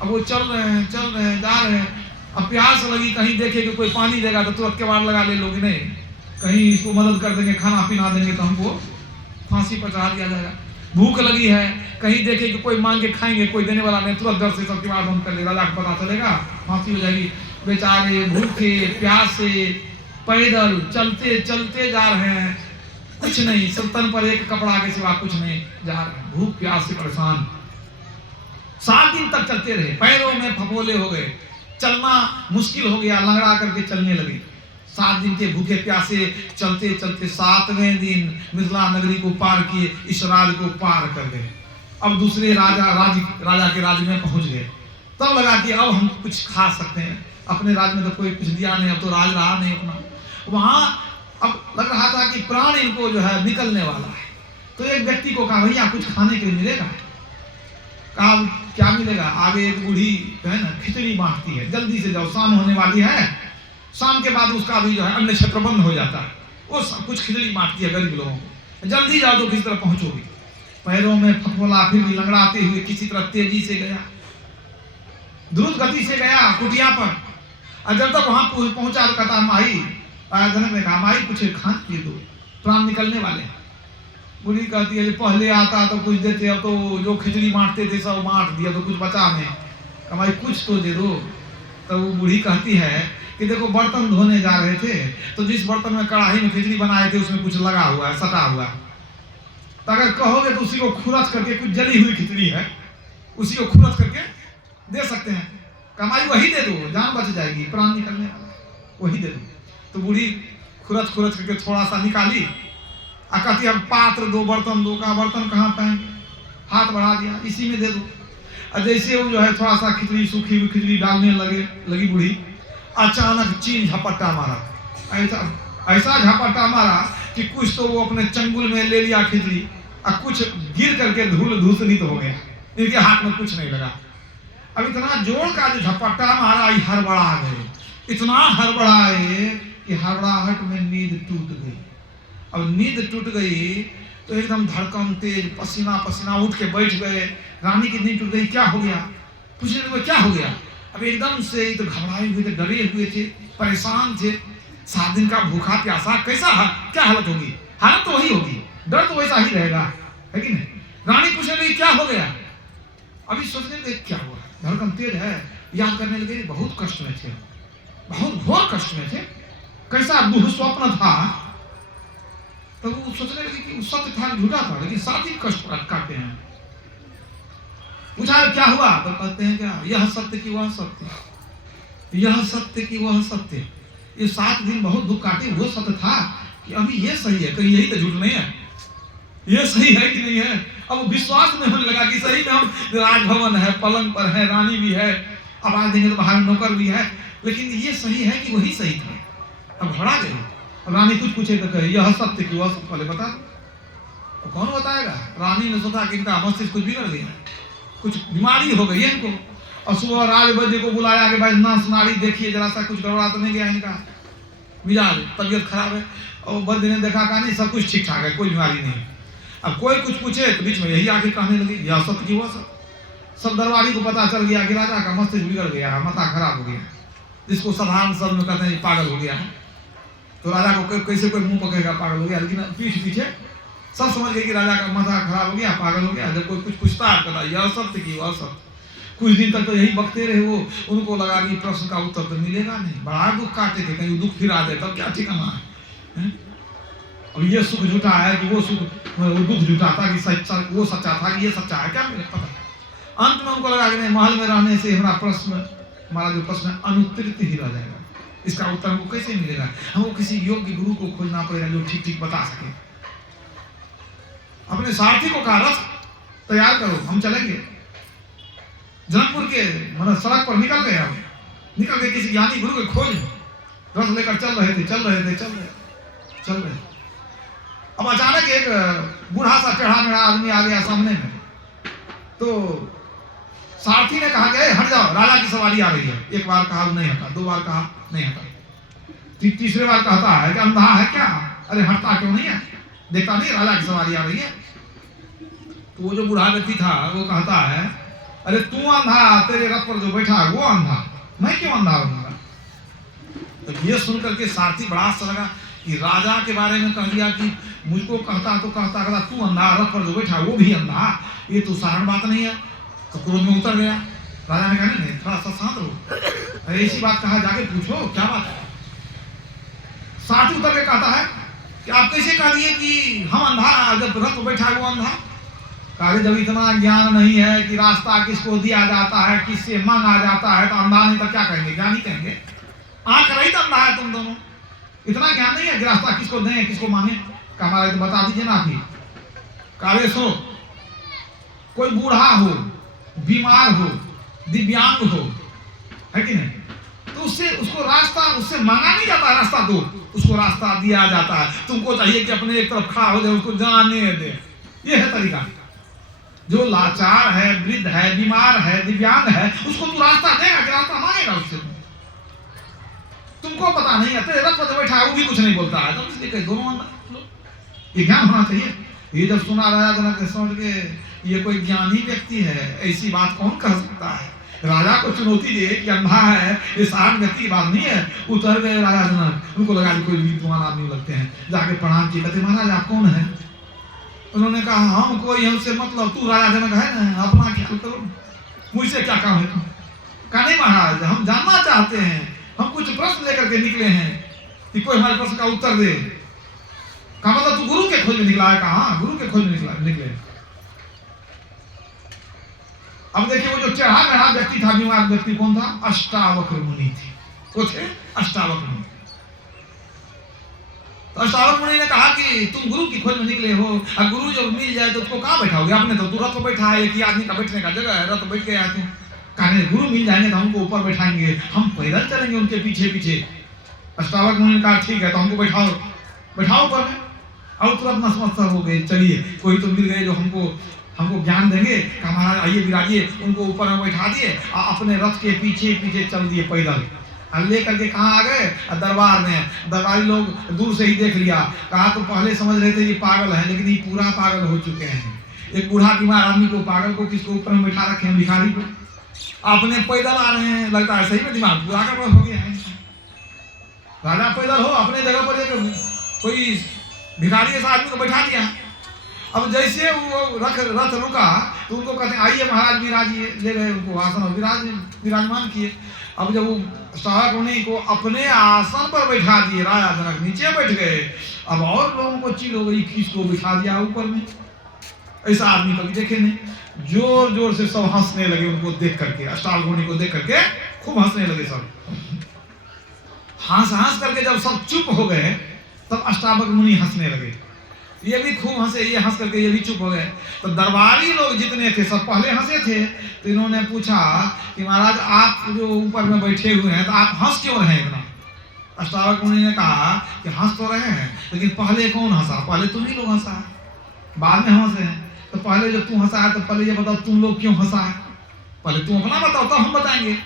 अब वो चल रहे हैं जा रहे हैं। अब प्यास लगी, कहीं देखे कि कोई पानी देगा तो तुरंत केवाड़ लगा ले लोगे, नहीं कहीं इसको मदद कर देंगे, खाना पीना देंगे तो हमको फांसी पर चढ़ा दिया जाएगा। भूख लगी है, कहीं देखे कि कोई मांग के खाएंगे, कोई देने वाला नहीं, तुरंत डर से सब केवाड़ बंद कर ले। राजा को पता चलेगा, फांसी हो जाएगी। बेचारे भूखे प्यासे पैदल चलते चलते जा रहे हैं, कुछ नहीं, सब तन पर एक कपड़ा के सिवा कुछ नहीं, जा रहे हैं भूख प्यास से परेशान। 7 दिन तक चलते रहे, पैरों में फफोले हो गए, चलना मुश्किल हो गया, लंगड़ा करके चलने लगे। 7 दिन के भूखे प्यासे चलते चलते 7वें दिन मिथिला नगरी को पार किए, इस राज को पार कर गए। अब दूसरे राजा के राज्य में पहुंच गए। तब लगा कि अब हम कुछ खा सकते हैं, अपने राज्य में तो कोई कुछ दिया नहीं, अब तो राज रहा नहीं अपना। वहां अब लग रहा था कि प्राण इनको जो है निकलने वाला है। तो एक व्यक्ति को कहा भैया कुछ खाने के लिए मिलेगा? कहा क्या मिलेगा? आगे एक बूढ़ी जो है ना खिचड़ी बांटती है, जल्दी से जाओ शाम होने वाली है, शाम के बाद उसका भी जो है अन्न क्षेत्र बंद हो जाता है, वो कुछ खिचड़ी बांटती है गरीब लोगों को, जल्दी जाओ तो किसी तरह पहुंचोगे। पैरों में फफोला, फिर भी लंगड़ाते हुए किसी तरह तेजी से गया, द्रुत गति से गया कुटिया पर। और जब तक वहां पहुंचा तो कहता माई, जनक ने कहा माई कुछ खान पी दो, प्राण निकलने वाले। बूढ़ी कहती है पहले आता तो कुछ देते, अब तो जो खिचड़ी बांटते थे सब बांट दिया, तो कुछ बचा नहीं, कमाई कुछ तो दे दो। तो वो बूढ़ी कहती है कि देखो बर्तन धोने जा रहे थे तो जिस बर्तन में कढ़ाई में खिचड़ी बनाए थे उसमें कुछ लगा हुआ है, सटा हुआ है, तो अगर कहोगे तो उसी को खुरच करके, कुछ जली हुई खिचड़ी है उसी को खुरच करके दे सकते हैं, कमाई वही दे दो, जान बच जाएगी, प्राण निकलने वाला वही दे दो। तो बूढ़ी खुरच करके थोड़ा सा निकाली, कहती अब पात्र दो, बर्तन दो। का बर्तन कहाँ पाएंगे, हाथ बढ़ा दिया, इसी में दे दो। और जैसे वो जो है थोड़ा सा खिचड़ी, सूखी हुई खिचड़ी डालने लगी बूढ़ी, अचानक चीन झपट्टा मारा, ऐसा झपट्टा मारा कि कुछ तो वो अपने चंगुल में ले लिया खिचड़ी, और कुछ गिर करके धूसरित हो गया, इनके हाथ में कुछ नहीं लगा। अब इतना जोर का जो झपट्टा मारा, हड़बड़ा गए, इतना हड़बड़ाए कि हड़बड़ाहट में नींद टूट गई। अब नींद टूट गई तो एकदम धड़कन तेज, पसीना पसीना, उठ के बैठ गए। रानी की नींद टूट गई, क्या हो गया? पूछने लगे क्या हो गया? अब एकदम से तो घबराए हुए थे, डरे हुए थे, परेशान थे। 7 दिन का भूखा प्यासा, कैसा क्या हालत होगी? हालत तो वही होगी, डर तो वैसा ही रहेगा, है कि नहीं? रानी पूछने लगी क्या हो गया? अभी सोचने लगे क्या हुआ, धड़कन तेज है, याद करने लगे बहुत कष्ट में थे, बहुत घोर कष्ट में थे, कैसा दुःस्वप्न था। तो वो सोचने लगे कि सत्य था झूठा था, लेकिन साथ ही कष्ट काटते हैं। पूछा क्या हुआ? तो कहते हैं क्या, यह सत्य की वह सत्य, यह सत्य की वह सत्य। ये 7 दिन बहुत दुख काटे, वो सत्य था कि अभी ये सही है, कहीं यही तो झूठ नहीं है, ये सही है कि नहीं है? अब विश्वास नहीं होने लगा कि सही में हम राजभवन है, पलंग पर है, रानी भी है, आवाज देंगे तो बाहर नौकर भी है, लेकिन ये सही है कि वही सही था। अब घबरा गए। अब रानी कुछ पूछे तो कहे यह सत्य की वह सत्य, पहले बता। तो कौन बताएगा? रानी ने सोचा कि इनका मस्तिष्क कुछ बिगड़ गया, कुछ बीमारी हो गई है इनको। और सुबह राज वैद्य को बुलाया कि भाई नास नाड़ी देखिए जरा सा, कुछ गड़बड़ा तो नहीं गया इनका, मिजाज तबीयत खराब है। और वैद्य ने देखा कहा नहीं सब कुछ ठीक ठाक है, कोई बीमारी नहीं। अब कोई कुछ पूछे तो बीच में यही आके कहने लगी यह सत्य की वह सत्य। सब दरबारी को पता चल गया कि राजा का मस्तिष्क बिगड़ गया, माथा खराब हो गया, जिसको साधारण शब्द में कहते हैं पागल हो गया है। तो राजा को कैसे कोई मुंह पकड़ेगा पागल हो गया, लेकिन पीठ पीछे सब समझ गए कि राजा का माथा खराब हो गया, पागल हो गया। जब कोई कुछ पूछता है कहता यह सत्य की वह सत्य। कुछ दिन तक तो यही बकते रहे वो, उनको लगा कि प्रश्न का उत्तर तो मिलेगा नहीं, बड़ा दुख काटे थे, कहीं दुख फिर आ जाए तब क्या ठिकाना है। और ये सुख झूठा है कि वो सुख, वो दुख झूठा था कि सच्चा, वो सच्चा था कि ये सच्चा है, क्या मुझे पता। अंत में उनको लगा कि नहीं, महल में रहने से हमारा प्रश्न, हमारा जो प्रश्न है अनुत्तरित ही रह जाएगा, इसका उत्तर हमको कैसे मिलेगा? हमको किसी योग्य गुरु को खोजना पड़ेगा जो ठीक ठीक बता सके। अपने सारथी को कहा रथ तैयार करो, हम चलेंगे। जनकपुर के मतलब सड़क पर निकल गए, हम निकल गए किसी ज्ञानी गुरु के खोज, रथ लेकर चल रहे थे। अब अचानक एक बूढ़ा सा टेढ़ा मेढ़ा आदमी आ गया सामने में। तो सारथी ने कहा कि हट जाओ, राजा की सवारी आ रही है। एक बार कहा नहीं हटा, 2 बार कहा नहीं हटा, तीसरे बार कहता है कि अंधा है क्या, अरे हटता क्यों नहीं है, देखता नहीं राजा की सवारी आ रही है। तो वो जो बूढ़ा व्यक्ति था वो कहता है अरे तू अंधा, तेरे रथ पर जो बैठा है वो अंधा, मैं क्यों अंधा होऊंगा? तो ये सुन करके सारथी बड़ा अच्छा लगा कि राजा के बारे में कह दिया कि मुझको कहता तू अंधा, रथ पर जो बैठा वो भी अंधा, ये तो साधारण बात नहीं है। तो क्रोध में उतर गया। राजा ने कहा नहीं थोड़ा सा शांत रहो, अरे ऐसी बात कहा, जाके पूछो क्या बात है। सारथी उतर के कहता है कि आप कैसे कह दिए कि हम अंधा, जब रथ पर बैठा है वो अंधा? कहा जब इतना ज्ञान नहीं है कि रास्ता किसको दिया जाता है, किससे मांगा जाता है, तो अंधा नहीं तो क्या कहेंगे, ज्ञानी कहेंगे। आंख रही तो अंधा है तुम दोनों, इतना ज्ञान नहीं है कि रास्ता किसको दें किसको मांगे। हमारे तो बता दीजिए ना अभी। काले सो कोई बूढ़ा हो, बीमार हो, दिव्यांग हो, है कि नहीं, तो उससे उसको रास्ता उससे मांगा नहीं जाता, रास्ता दो, उसको रास्ता दिया जाता है। तुमको चाहिए कि अपने एक तरफ खड़ा हो जाए, उसको जाने दे। ये है तरीका। जो लाचार है, वृद्ध है, बीमार है, दिव्यांग है, उसको तू रास्ता देगा कि रास्ता मांगेगा उससे? तुमको पता नहीं है, तेरे रथ पर बैठा है वो भी कुछ नहीं बोलता है, तो इसलिए कहीं दोनों ये ज्ञान होना चाहिए। ये जब सुना राजा जनक ने समझ के ये कोई ज्ञानी व्यक्ति है, ऐसी बात कौन कह सकता है। राजा को चुनौती दे कि अंधा है, ये साधारण व्यक्ति की बात नहीं है। उतर गए राजा जनक, उनको लगा कि कोई विद्वान आदमी लगते हैं, जाके प्रणाम किए, कहते महाराज आप कौन है? उन्होंने कहा हम कोई हमसे मतलब, तू राजा जनक है ना, अपना ख्याल करो, मुझसे क्या काम है? कहा नहीं महाराज हम जानना चाहते हैं, हम कुछ प्रश्न लेकर के निकले हैं कि कोई हमारे प्रश्न का उत्तर दे। कहा मतलब तू गुरु के खोज में निकला है? कहा गुरु के खोज में निकले। अब देखिए वो जो चढ़ा मेढ़ा व्यक्ति था, बीमार व्यक्ति कौन था? अष्टावक्र मुनि थे, वो थे अष्टावक्र मुनि। तो अष्टावक्र मुनि ने कहा कि तुम गुरु की खोज में निकले हो, और गुरु जब मिल जाए तो उसको कहाँ बैठाओगे? आपने तो रथ पर बैठा है, एक ही आदमी का बैठने का जगह है, रथ बैठ के आते हैं। कहा गुरु मिल जाएंगे तो हमको ऊपर बैठाएंगे, हम पैदल चलेंगे उनके पीछे पीछे। अष्टावक्र मुनि ने कहा ठीक है, तो हमको बैठाओ, बैठाओ ऊपर में। और तुरंत नतमस्तक हो गए, चलिए कोई तो मिल गए जो हमको ज्ञान देंगे। कहा महाराज आइए विराजिए। उनको ऊपर में बैठा दिए और अपने रथ के पीछे पीछे चल दिए पैदल। ले करके कहाँ आ गए? दरबार में। दरबारी लोग दूर से ही देख लिया। कहा तो पहले समझ रहे थे ये पागल है, लेकिन ये पूरा पागल हो चुके हैं। एक बूढ़ा बीमार आदमी को, पागल को, किसको ऊपर में बैठा रखे हैं? भिखारी को। अपने पैदल आ रहे हैं, लगता है सही में दिमाग पूरा का हो गया है। राजा पैदल हो, अपने जगह पर एक कोई भिखारी ऐसा आदमी को बैठा दिया। अब जैसे वो रथ रुका तो उनको कहते हैं आइए महाराज विराजिए। ले गए उनको आसन और विराजमान किए। अब जब वो अष्टावक्र मुनि को अपने आसन पर बैठा दिए, राजा जनक नीचे बैठ गए। अब और लोगों को चिढ़ हो गई, किसको बिठा दिया ऊपर में? ऐसा आदमी कभी देखे नहीं। जोर जोर से सब हंसने लगे उनको देख करके, अष्टावक्र मुनि को देख करके खूब हंसने लगे सब। हंस करके जब सब चुप हो गए तब अष्टावक्र मुनि हंसने लगे। ये भी खूब हंसे, ये हंस करके ये भी चुप हो गए। तो दरबारी लोग जितने थे सब पहले हंसे थे। तो इन्होंने पूछा कि महाराज आप जो ऊपर में बैठे हुए हैं तो आप हंस क्यों रहे हैं इतना? अष्टावक्र मुनि ने कहा कि हंस तो रहे हैं, लेकिन पहले कौन हंसा? पहले तुम ही लोग हंसा, बाद में हंसे हैं। तो पहले जब तुम हंसा है तो पहले ये बताओ तुम लोग क्यों हंसा है? पहले तुम अपना बताओ तो हम बताएंगे।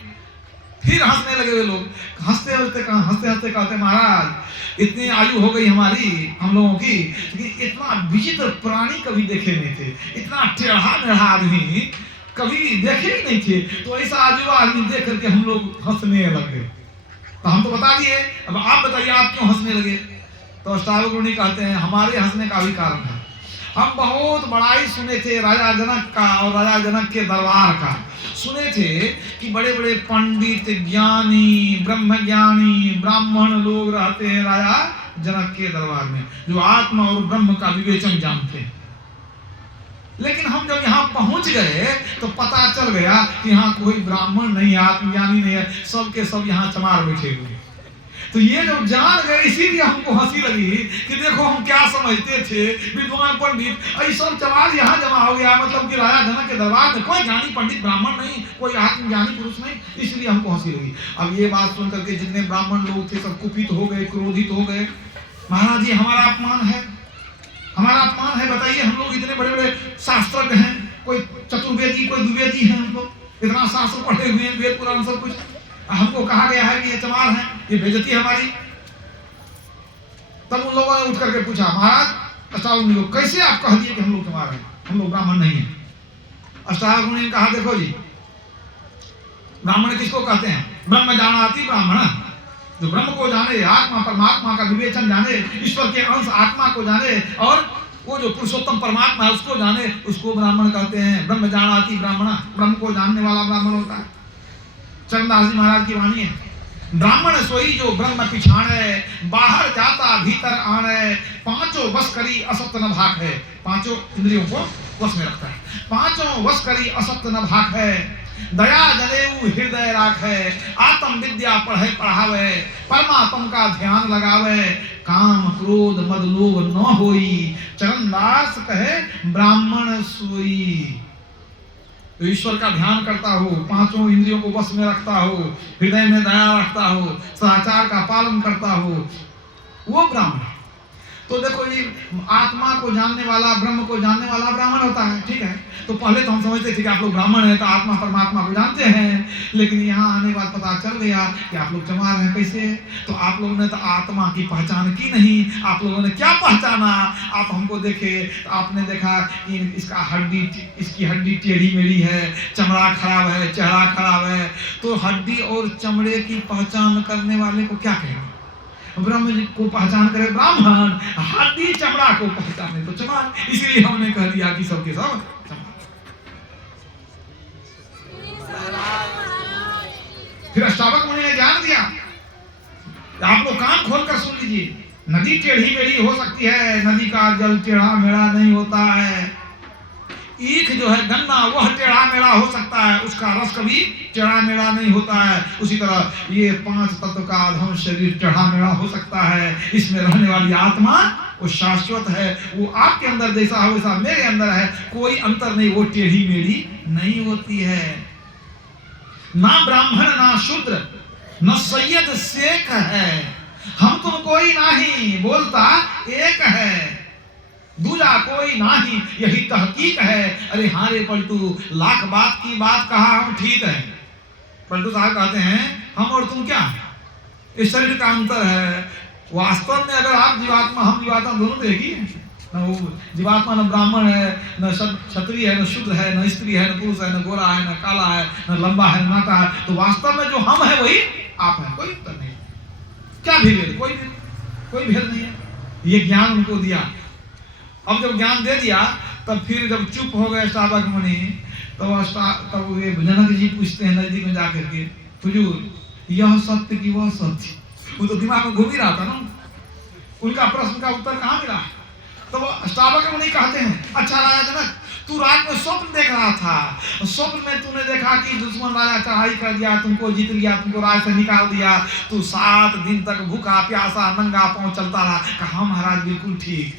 फिर हंसने लगे वे लोग। हंसते हंसते कहते महाराज इतनी आयु हो गई हमारी, हम लोगों की, लेकिन इतना विचित्र प्राणी कभी देखे नहीं थे। इतना टेढ़ा मेढ़ा आदमी कभी देखे ही नहीं थे। तो ऐसा आजू आदमी देख करके हम लोग हंसने लगे। तो हम तो बता दिए, अब आप बताइए आप क्यों हंसने लगे? तो अष्टावक्र मुनि कहते हैं हमारे हंसने का भी कारण है। हम बहुत बड़ाई सुने थे राजा जनक का और राजा जनक के दरबार का। सुने थे कि बड़े बड़े पंडित, ज्ञानी, ब्रह्मज्ञानी, ब्राह्मण लोग रहते हैं राजा जनक के दरबार में, जो आत्मा और ब्रह्म का विवेचन जानते हैं। लेकिन हम जब यहाँ पहुंच गए तो पता चल गया कि यहाँ कोई ब्राह्मण नहीं है, आत्मज्ञानी नहीं है, सब के सब यहाँ चमार बैठे हुए। तो ये जब जान गए इसीलिए हमको हंसी लगी कि देखो हम क्या समझते थे, विद्वान पंडित ऐसा चमार यहाँ जमा हो गया। मतलब कि राजा जनक के दरबार में कोई ज्ञानी पंडित ब्राह्मण नहीं, कोई आत्मज्ञानी पुरुष नहीं, इसलिए हमको हंसी लगी। अब ये बात सुन करके जितने ब्राह्मण लोग थे सब कुपित हो गए, क्रोधित हो गए। महाराज जी हमारा अपमान है, हमारा अपमान है। बताइए हम लोग इतने बड़े बड़े शास्त्रज्ञ हैं, कोई चतुर्वेदी कोई द्विवेदी हैं, हम लोग इतना शास्त्र पढ़े हुए हैं, वेद पुराण सब कुछ। हमको कहा गया है कि ये चमार है, ये बेइज्जती है हमारी। तब उन लोगों ने उठ करके पूछा महाराज अष्टावक्र मुनि को कैसे आप कह दिए कि हम लोग चमार हैं, हम लोग ब्राह्मण नहीं है? अष्टावक्र मुनि ने कहा देखो जी, ब्राह्मण किसको कहते हैं? ब्रह्म जानाति ब्राह्मण, जो ब्रह्म को जाने, आत्मा परमात्मा का विवेचन जाने, ईश्वर के अंश आत्मा को जाने और वो जो पुरुषोत्तम परमात्मा है उसको जाने, उसको ब्राह्मण कहते हैं। ब्रह्म जानाति ब्राह्मण, ब्रह्म को जानने वाला ब्राह्मण होता है। चरणदास जी महाराज की वाणी है, ब्राह्मण सोई जो ब्रह्म पिछाणे, बाहर जाता भीतर आने, पांचों वश करी असत्य न भाग है। पांचों इंद्रियों को वश में रखता है, पांचों वश करी असत्य न भाग है। दया जनेऊ हृदय राखे, आत्म विद्या पढ़े पढ़ावे, परमात्म का ध्यान लगावे, काम क्रोध मद लोभ न होई। चरणदास कहे ब्राह्मण सोई, तो ईश्वर का ध्यान करता हो, पांचों इंद्रियों को वश में रखता हो, हृदय में दया रखता हो, सदाचार का पालन करता हो, वो ब्राह्मण है। तो देखो ये आत्मा को जानने वाला, ब्रह्म को जानने वाला ब्राह्मण होता है, ठीक है। तो पहले तो हम समझते थे कि आप लोग ब्राह्मण हैं तो आत्मा परमात्मा को जानते हैं, लेकिन यहाँ आने के बाद पता चल गया कि आप लोग चमार हैं। कैसे? तो आप लोगों ने तो आत्मा की पहचान की नहीं। आप लोगों ने क्या पहचाना? आप हमको देखे तो आपने देखा कि इसका हड्डी, इसकी हड्डी टेढ़ी मेढ़ी है, चमड़ा खराब है, चेहरा खराब है। तो हड्डी और चमड़े की पहचान करने वाले को क्या कहेंगे? ब्रह्म को पहचान करे ब्राह्मण, हड्डी चमड़ा को पहचाने तो चमार। इसीलिए हमने कह दिया कि सबके सब चमार। फिर अष्टावक्र मुनि ने ज्ञान दिया, आप लोग कान खोलकर सुन लीजिए। नदी टेढ़ी मेढ़ी हो सकती है, नदी का जल टेढ़ा मेढ़ा नहीं होता है। ईख जो है गन्ना वह टेढ़ा मेढ़ा हो सकता है, उसका रस कभी टेढ़ा मेढ़ा नहीं होता है। उसी तरह ये 5 तत्व का अधम शरीर टेढ़ा मेढ़ा हो सकता है, इसमें रहने वाली आत्मा वो शाश्वत है, वो आपके अंदर जैसा है वैसा मेरे अंदर है, कोई अंतर नहीं, वो टेढ़ी मेढ़ी नहीं होती है। ना ब्राह्मण ना शूद्र न सैयद शेख है, हम तुम कोई नहीं बोलता एक है, दूजा कोई नहीं यही तहकीक है। अरे हाँ रे पलटू, लाख बात की बात कहा हम ठीक है। पलटू साहब कहते हैं हम और तुम क्या है, इस शरीर का अंतर है। वास्तव में अगर आप जीवात्मा हम जीवात्मा दोनों तो एक ही है, न वो जीवात्मा न ब्राह्मण है, न क्षत्रिय है, न शूद्र है, न स्त्री है, न पुरुष है, न गोरा है, न काला है, न लंबा है, न नाटा है। तो वास्तव में जो हम है वही आप है, कोई अंतर नहीं। क्या भेद, कोई भेद नहीं है। ये ज्ञान उनको दिया। अब जब ज्ञान दे दिया तब फिर जब चुप हो गए श्रावक मुनि, तब ये जनक जी पूछते हैं नजदीक में जाकर के, हुजूर यह सत्य कि वह सत्य? वो तो दिमाग में घूम ही रहा था ना, उनका प्रश्न का उत्तर कहाँ मिला? तो वो श्रावक मुनि कहते हैं अच्छा राजा जनक, तू रात में स्वप्न देख रहा था, स्वप्न में तूने देखा कि दुश्मन राजा चढ़ाई कर दिया, तुमको जीत लिया, तुमको राज से निकाल दिया, तू 7 दिन तक भूखा प्यासा नंगा पांव चलता रहा। कहा महाराज बिल्कुल ठीक,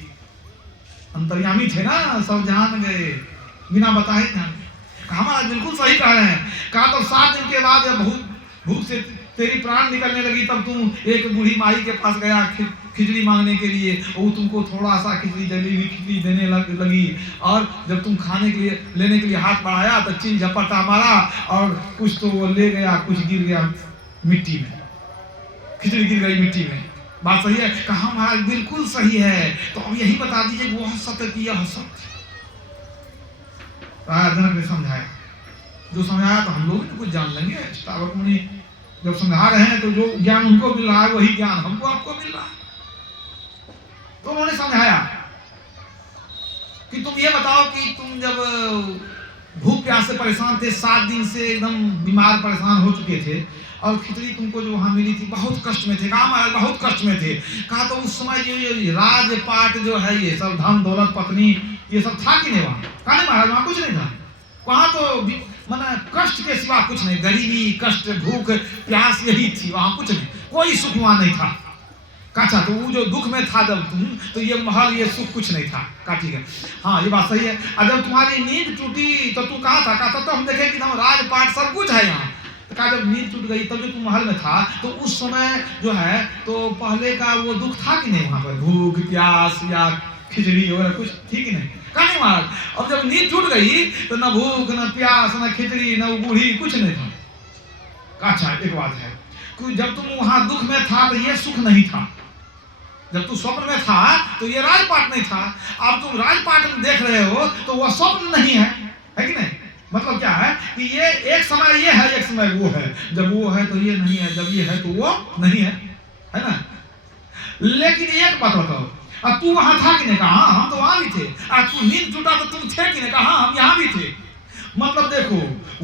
अंतर्यामी थे ना, सब जान गए, बिना बताए जान। कहा महाराज बिल्कुल सही कह रहे हैं। कहा तो 7 दिन के बाद जब भूख से तेरी प्राण निकलने लगी, तब तुम एक बूढ़ी माई के पास गया खिचड़ी मांगने के लिए, वो तुमको थोड़ा सा खिचड़ी, जली हुई खिचड़ी देने लगी, और जब तुम खाने के लिए लेने के लिए हाथ बढ़ाया तो चिल झपटा मारा, और कुछ तो वो ले गया, कुछ गिर गया मिट्टी में, खिचड़ी गिर गई मिट्टी में। बात सही है? कहा महाराज बिल्कुल सही है। तो अब यही बता दीजिए वो सत्य की यह सत्य। जनक ने समझाया, जो समझाया तो हम लोग भी कुछ जान लेंगे। श्रावक मुनि जब समझा रहे हैं तो जो ज्ञान उनको मिल रहा है वही ज्ञान हमको आपको मिल रहा है। तो उन्होंने समझाया कि तुम ये बताओ कि तुम जब भूख प्यास से परेशान थे, 7 दिन से एकदम बीमार परेशान हो चुके थे, और खिचड़ी तुमको जो वहां मिली थी बहुत कष्ट में थे। कहा महाराज बहुत कष्ट में थे। कहा तो उस समय ये राजपाट जो है, ये सब धन दौलत पत्नी ये सब था कि नहीं वहां? कहा नहीं महाराज वहां कुछ नहीं था, वहां तो माना कष्ट के सिवा कुछ नहीं, गरीबी कष्ट भूख प्यास यही थी, वहां कुछ नहीं, कोई सुख वहां नहीं था। अच्छा तो वो जो दुख में था जब तुम, तो ये महल ये सुख कुछ नहीं था। कहा ठीक है, हाँ ये बात सही है। और जब तुम्हारी नींद टूटी तो तू कहा था? कहा तो हम देखे कि हम राजपाट सब कुछ है यहाँ। का जब नींद टूट गई तब जो तुम महल में था, तो उस समय जो है तो पहले का वो दुख था कि नहीं वहां पर, भूख प्यास या खिचड़ी वगैरह कुछ थी कि नहीं? कहा नहीं महाराज। अब जब नींद टूट गई तो न भूख न प्यास न खिचड़ी न बूढ़ी कुछ नहीं था। अच्छा एक बात है कि जब तुम वहां दुख में था तो ये सुख नहीं था, जब तू स्वप्न में था तो ये राजपाट नहीं था। अब तुम राजपाट में देख रहे हो तो वह स्वप्न नहीं है कि नहीं? मतलब क्या है कि ये एक समय ये है, एक समय वो है, जब वो है तो ये नहीं है, जब ये है तो वो नहीं है ना? लेकिन एक बात बताओ, अब तू वहां था कि नहीं? कहा हम तो वहां भी थे। आज तू नींद टूटा तो तुम थे कि नहीं? कहा हम यहाँ भी थे। मतलब देखो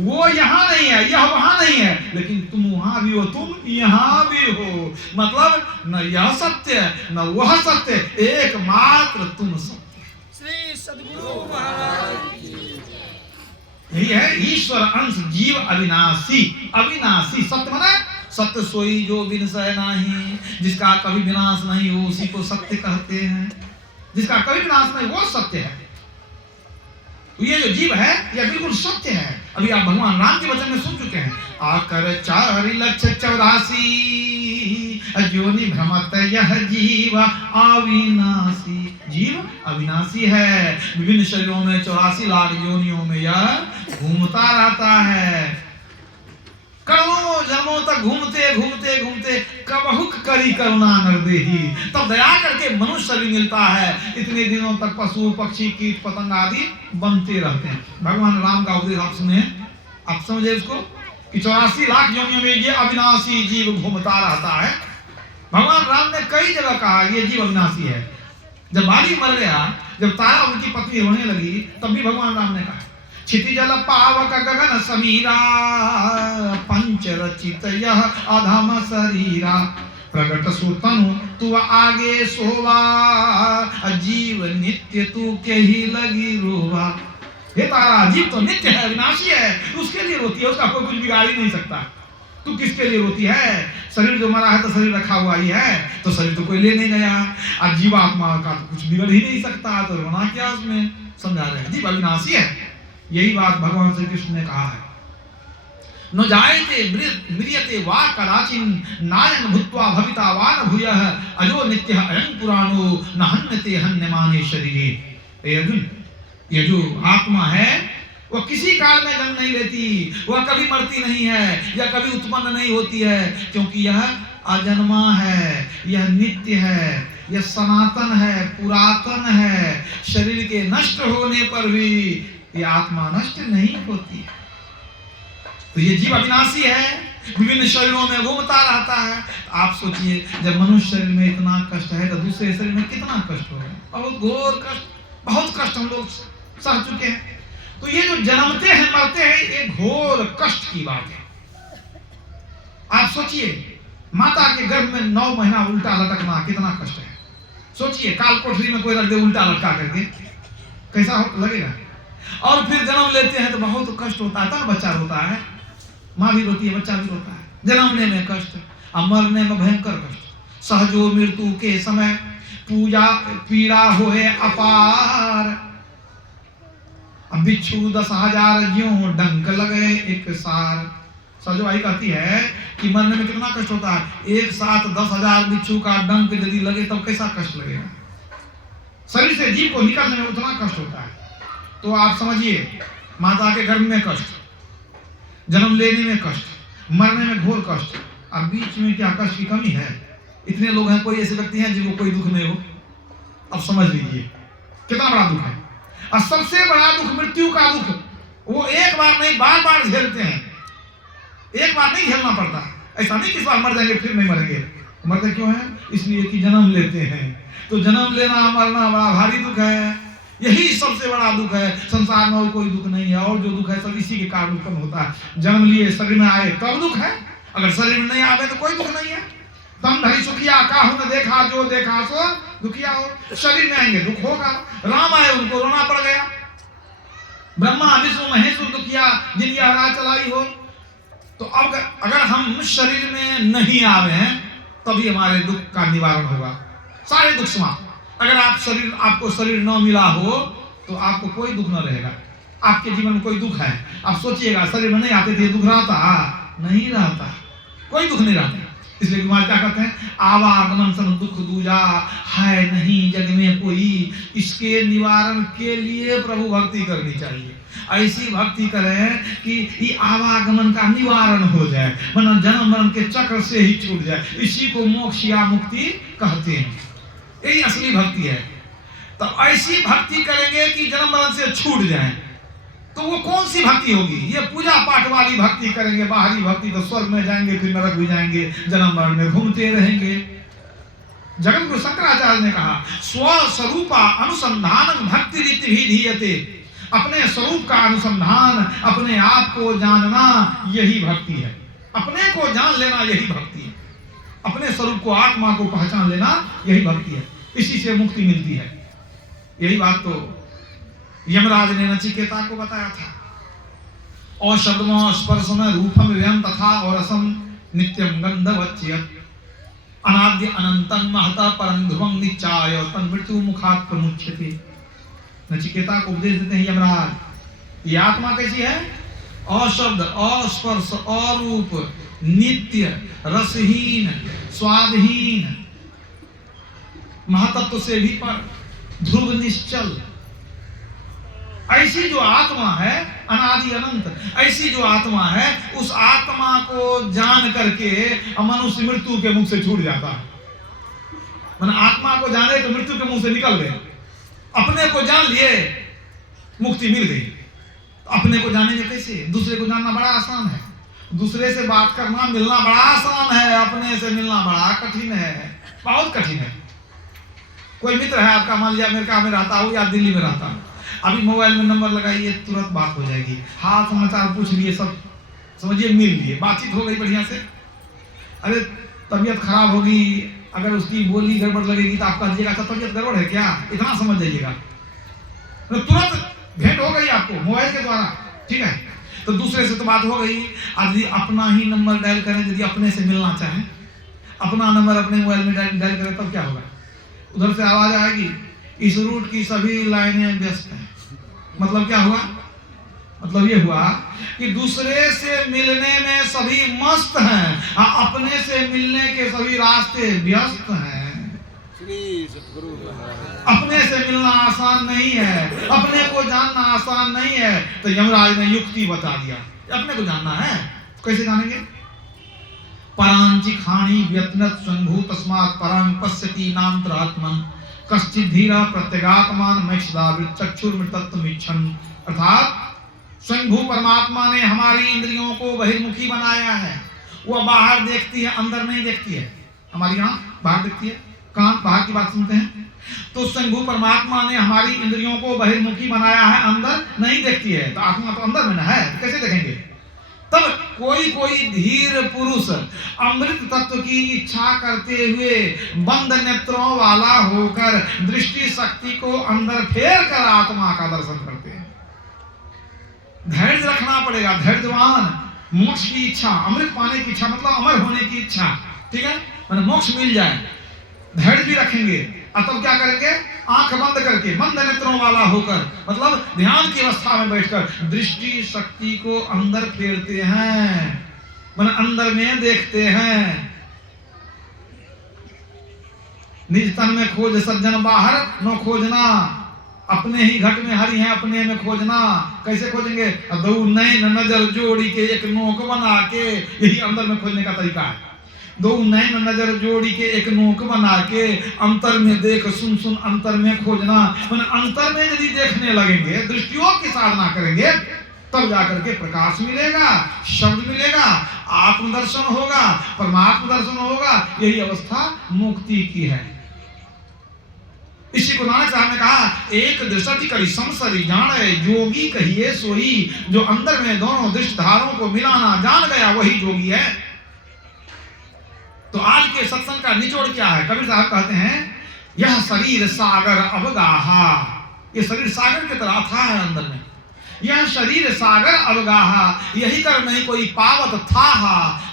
वो यहाँ नहीं है, यह वहां नहीं है, लेकिन तुम वहां भी हो, तुम यहाँ भी हो। मतलब न यह सत्य न वह सत्य, एकमात्र तुम सत्य। श्री सद्गुरु महाराज यही है ईश्वर अंश जीव अविनाशी। अविनाशी सत्य माना सत्य सोई जो विनशय नहीं, जिसका कभी विनाश नहीं हो उसी को सत्य कहते हैं। जिसका कभी विनाश नहीं वो सत्य है। तो ये जो जीव है यह बिल्कुल सत्य है। अभी आप भगवान राम के वचन में सुन चुके हैं, आकर 4,84,000 योनि भ्रमत यह जीव अविनाशी। जीव अविनाशी है, विभिन्न शरीरों में 84 लाख योनियों में यह घूमता रहता है। करोड़ों जन्मों तक घूमते घूमते घूमते कबहुक करी करुणा नरदेही, तब दया करके मनुष्य शरीर मिलता है। इतने दिनों तक पशु पक्षी कीट पतंग आदि बनते रहते हैं। भगवान राम का उपदेश आप सुने, आप समझे इसको कि 84 लाख योनियों में ये अविनाशी जीव घूमता रहता है। भगवान राम ने कई जगह कहा ये जीव अविनाशी है। जब बाली मर गया, जब तारा उनकी पत्नी रोने लगी, तब भी भगवान राम ने कहा क्षिति जल पावक गगन समीरा, पंच रचित यह अधम शरीरा, प्रगट सुतनु तू आगे सोवा, जीव नित्य तू के ही लगी रोवा। हे तारा, जीव तो नित्य है, विनाशी है, उसके लिए रोती है, उसका कोई कुछ बिगाड़ ही नहीं सकता। तू किसके लिए रोती है? शरीर जो मरा है तो शरीर रखा हुआ ही है, तो शरीर तो कोई ले नहीं गया। अब जीवात्मा का तो कुछ बिगड़ ही नहीं सकता, तो रोना क्या उसमें? समझा रहे हैं, जीव अविनाशी है। यही बात भगवान श्री कृष्ण ने कहा है। न जायते म्रियते वा कदाचिन नायन भूत्वा भविता वा न भूयः अजो नित्यः अयं पुराणो न हन्यते हन्यमाने शरीरे। हे अर्जुन, ये जो आत्मा है वो किसी काल में जन्म नहीं लेती, वह कभी मरती नहीं है या कभी उत्पन्न नहीं होती है, क्योंकि यह अजन्मा है, यह नित्य है, यह सनातन है, पुरातन है। शरीर के नष्ट होने पर भी यह आत्मा नष्ट नहीं होती है। तो ये जीव अविनाशी है, विभिन्न शरीरों में घूमता रहता है। आप सोचिए, जब मनुष्य शरीर में इतना कष्ट है तो दूसरे शरीर में कितना कष्ट होगा? बहुत घोर कष्ट, बहुत कष्ट हम लोग सह चुके हैं। तो ये जो जन्मते हैं मरते हैं, ये घोर कष्ट की बात है। आप सोचिए, माता के गर्भ में 9 महीना उल्टा लटकना कितना कष्ट है। सोचिए, काल कोठरी में कोई रख दे उल्टा लटका करके, कैसा लगेगा? और फिर जन्म लेते हैं तो बहुत कष्ट होता है, तब बच्चा रोता है, माँ भी रोती है, बच्चा भी रोता है। जन्मने में कष्ट और मरने में भयंकर कष्ट। सहजो मृत्यु के समय पूजा पीड़ा होए अपार, अब बिच्छू 10,000 ज्यों डंक लगे एक सार। सहजो आई कहती है कि मरने में कितना कष्ट होता है। एक साथ 10,000 बिच्छू का डंक यदि लगे तब कैसा कष्ट लगेगा? शरीर से जीव को निकालने में उतना कष्ट होता है। तो आप समझिए, माता के गर्भ में कष्ट, जन्म लेने में कष्ट, मरने में घोर कष्ट, अब बीच में क्या कष्ट की कमी है? इतने लोग हैं, कोई ऐसे व्यक्ति हैं जिनको कोई दुख नहीं हो? अब समझ लीजिए कितना बड़ा दुख है। और सबसे बड़ा दुख मृत्यु का दुख, वो एक बार नहीं बार बार झेलते हैं। एक बार नहीं झेलना पड़ता, ऐसा नहीं कि इस बार मर जाएंगे फिर नहीं मरेंगे। मरते क्यों है? इसलिए कि जन्म लेते हैं। तो जन्म लेना मरना बड़ा भारी दुख है, यही सबसे बड़ा दुख है। संसार में और कोई दुख नहीं है, और जो दुख है सब इसी के कारण उत्पन्न होता है। जन्म लिए, शरीर में आए तब दुख है, अगर शरीर में नहीं आवे तो कोई दुख नहीं है। तम धरी सुखिया काहू न देखा, जो देखा सो दुखिया हो। शरीर में आएंगे दुख होगा। राम आए, उनको रोना पड़ गया। ब्रह्मा विष्णु महेश दुखिया, जिनकी हरा चलाई हो। तो अब अगर हम शरीर में नहीं आवे हैं तभी हमारे दुख का निवारण होगा, सारे दुख समाप्त। अगर आपको शरीर न मिला हो तो आपको कोई दुख न रहेगा। आपके जीवन में कोई दुख है, आप सोचिएगा शरीर में नहीं आते थे दुख रहता नहीं, रहता कोई दुख नहीं रहता। इसलिए कुमार क्या कहते हैं? आवागमन सन दुख दूजा है नहीं जग में कोई, इसके निवारण के लिए प्रभु भक्ति करनी चाहिए। ऐसी भक्ति करें कि ये आवागमन का निवारण हो जाए, वरना जन्म मरण के चक्र से ही छूट जाए। इसी को मोक्ष या मुक्ति कहते हैं, यही असली भक्ति है। तो ऐसी भक्ति करेंगे कि जन्म मरण से छूट जाए, तो वो कौन सी भक्ति होगी? ये पूजा पाठ वाली भक्ति करेंगे, बाहरी भक्ति तो स्वर्ग में जाएंगे फिर नरक भी जाएंगे, जन्म मरण में घूमते रहेंगे। जगत गुरु शंकराचार्य ने कहा, स्वस्वरूपा अनुसंधान भक्ति रीति भी धीयते। अपने स्वरूप का अनुसंधान, अपने आप को जानना, यही भक्ति है। अपने को जान लेना यही भक्ति है। अपने स्वरूप को, आत्मा को पहचान लेना यही भक्ति है। इसी से मुक्ति मिलती है। यही बात तो यमराज ने नचिकेता को बताया था। और शब्दम स्पर्शम रूपम व्यम तथा और रसम नित्यम गंधवच्यत अनाद्य अनंतं महता परं ध्रुवं निचाय तन मृत्यु मुखात् प्रमुच्यते। नचिकेता को उपदेश देते हैं यमराज, ये आत्मा कैसी है? अशब्द, अस्पर्श, अरूप, नित्य, रसहीन, स्वादहीन, महातत्व से भी पर, ध्रुव निश्चल। ऐसी जो आत्मा है अनादि अनंत, ऐसी जो आत्मा है, उस आत्मा को जान करके मनुष्य मृत्यु के मुख से छूट जाता है। मैंने आत्मा को जाने तो मृत्यु के मुंह से निकल गए, अपने को जान लिए मुक्ति मिल गई। तो अपने को जानेंगे कैसे? दूसरे को जानना बड़ा आसान है, दूसरे से बात करना मिलना बड़ा आसान है, अपने से मिलना बड़ा कठिन है, बहुत कठिन है। कोई मित्र है आपका, मान लिया अमेरिका में रहता हो या दिल्ली में रहता हो, अभी मोबाइल में नंबर लगाइए, तुरंत बात हो जाएगी, हाल समाचार पूछ लिए, सब समझिए मिल लिए, बातचीत हो गई बढ़िया से। अरे तबीयत खराब होगी, अगर उसकी बोली गड़बड़ लगेगी तो आप कहिएगा अच्छा तबीयत गड़बड़ है क्या, इतना समझ जाइएगा। तो तुरंत भेंट हो गई आपको मोबाइल के द्वारा, ठीक है। तो दूसरे से तो बात हो गई। यदि अपना ही नंबर डायल करें, यदि अपने से मिलना चाहें, अपना नंबर अपने मोबाइल में डायल करें, तब क्या होगा? उधर से आवाज आएगी, इस रूट की सभी लाइनें व्यस्त हैं। मतलब क्या हुआ? मतलब ये हुआ कि दूसरे से मिलने में सभी मस्त हैं, अपने से मिलने के सभी रास्ते व्यस्त हैं। अपने से मिलना आसान नहीं है, अपने को जानना आसान नहीं है। तो यमराज ने युक्ति बता दिया, अपने को जानना है, कैसे जानेंगे? परांचि खाणी व्यतनत स्वयंभू तस्मात् परां पश्यति नान्तरात्मन कश्चित् धीरा प्रत्यगात्मान मैक्षदावृत चक्षुर्मृतत्वमिच्छन्। अर्थात स्वयंभू परमात्मा ने हमारी इंद्रियों को बहिर्मुखी बनाया है। वह बाहर देखती है, अंदर नहीं देखती है। हमारी आंख बाहर देखती है, कान बाहर की बात सुनते हैं। तो स्वयंभू परमात्मा ने हमारी इंद्रियों को बहिर्मुखी बनाया है, अंदर नहीं देखती है। तो आत्मा तो अंदर में है, तो कैसे देखेंगे? तब कोई कोई धीर पुरुष अमृत तत्व की इच्छा करते हुए बंद नेत्रों वाला होकर दृष्टि शक्ति को अंदर फेर कर आत्मा का दर्शन करते हैं। धैर्य रखना पड़ेगा, धैर्यवान। मोक्ष की इच्छा, अमृत पाने की इच्छा मतलब अमर होने की इच्छा, ठीक है, मैंने मोक्ष मिल जाए, धैर्य भी रखेंगे। और तब क्या करेंगे? आंख बंद करके, बंद नेत्रों वाला होकर, मतलब ध्यान की अवस्था में बैठकर दृष्टि शक्ति को अंदर फेरते हैं, मैंने अंदर में देखते हैं। निज तन में खोज सज्जन बाहर न खोजना, अपने ही घट में हरि हैं, अपने में खोजना। कैसे खोजेंगे? दो नैन नजर जोड़ी के एक नोक बना के, यही अंदर में खोजने का तरीका है। दो नैन नजर जोड़ी के एक नोक बना के अंतर में देख, सुन सुन अंतर में खोजना। अंतर में यदि देखने लगेंगे, दृष्टियोग की साधना करेंगे, तब जाकर के प्रकाश मिलेगा, शब्द मिलेगा, आत्मदर्शन होगा, परमात्मा दर्शन होगा। यही अवस्था मुक्ति की है। इसी को नानक साहब ने कहा, एक दृष्टि करी संसरी जाने जोगी कहिए सोई। जो अंदर में दोनों दृष्टिधारों को मिलाना जान गया, वही जोगी है। तो आज के सत्संग का निचोड़ क्या है? कबीर साहब कहते हैं, यह शरीर सागर अवगाहा। ये शरीर सागर की तरह था है अंदर में। यह शरीर सागर अवगाहा, यही कर नहीं कोई पावत था।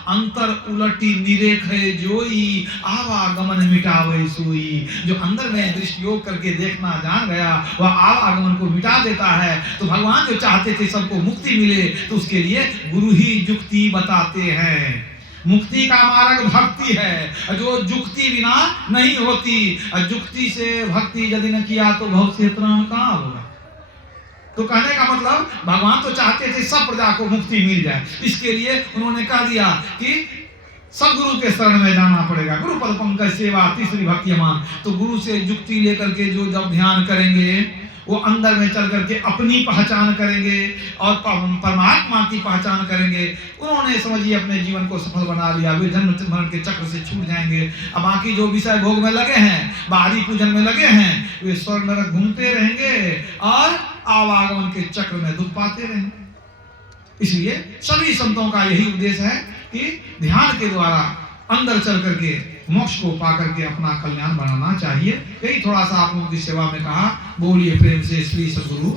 अंतर उलटी निरेखे जोई, आवागमन मिटावे सोई। जो अंदर में दृष्टि योग करके देखना जान गया, वह आवागमन को मिटा देता है। तो भगवान जो चाहते थे सबको मुक्ति मिले, तो उसके लिए गुरु ही युक्ति बताते हैं। मुक्ति का मार्ग भक्ति है, जो जुक्ति बिना नहीं होती। जुक्ति से भक्ति यदि न किया तो भव से त्राण कहाँ होगा? तो कहने का मतलब, भगवान तो चाहते थे सब प्रजा को मुक्ति मिल जाए। इसके लिए उन्होंने कह दिया कि सब गुरु के शरण में जाना पड़ेगा। गुरु पद पंकज सेवा तीसरी भक्तिमान। तो गुरु से युक्ति लेकर के जो जब ध्यान करेंगे, वो अंदर में चल करके अपनी पहचान करेंगे और परमात्मा की पहचान करेंगे। उन्होंने समझिए अपने जीवन को सफल बना लिया, वे जन्म मरण के चक्र से छूट जाएंगे। अब बाकी जो विषय भोग में लगे हैं, बाहरी पूजन में लगे हैं, वे स्वर्ग नरक घूमते रहेंगे और आवागमन के चक्र में दुख पाते रहेंगे। इसलिए सभी संतों का यही उद्देश्य है कि ध्यान के द्वारा अंदर चल करके मोक्ष को पा करके अपना कल्याण बनाना चाहिए। यही थोड़ा सा आप लोगों की सेवा में कहा। बोलिए प्रेम से श्री सद्गुरु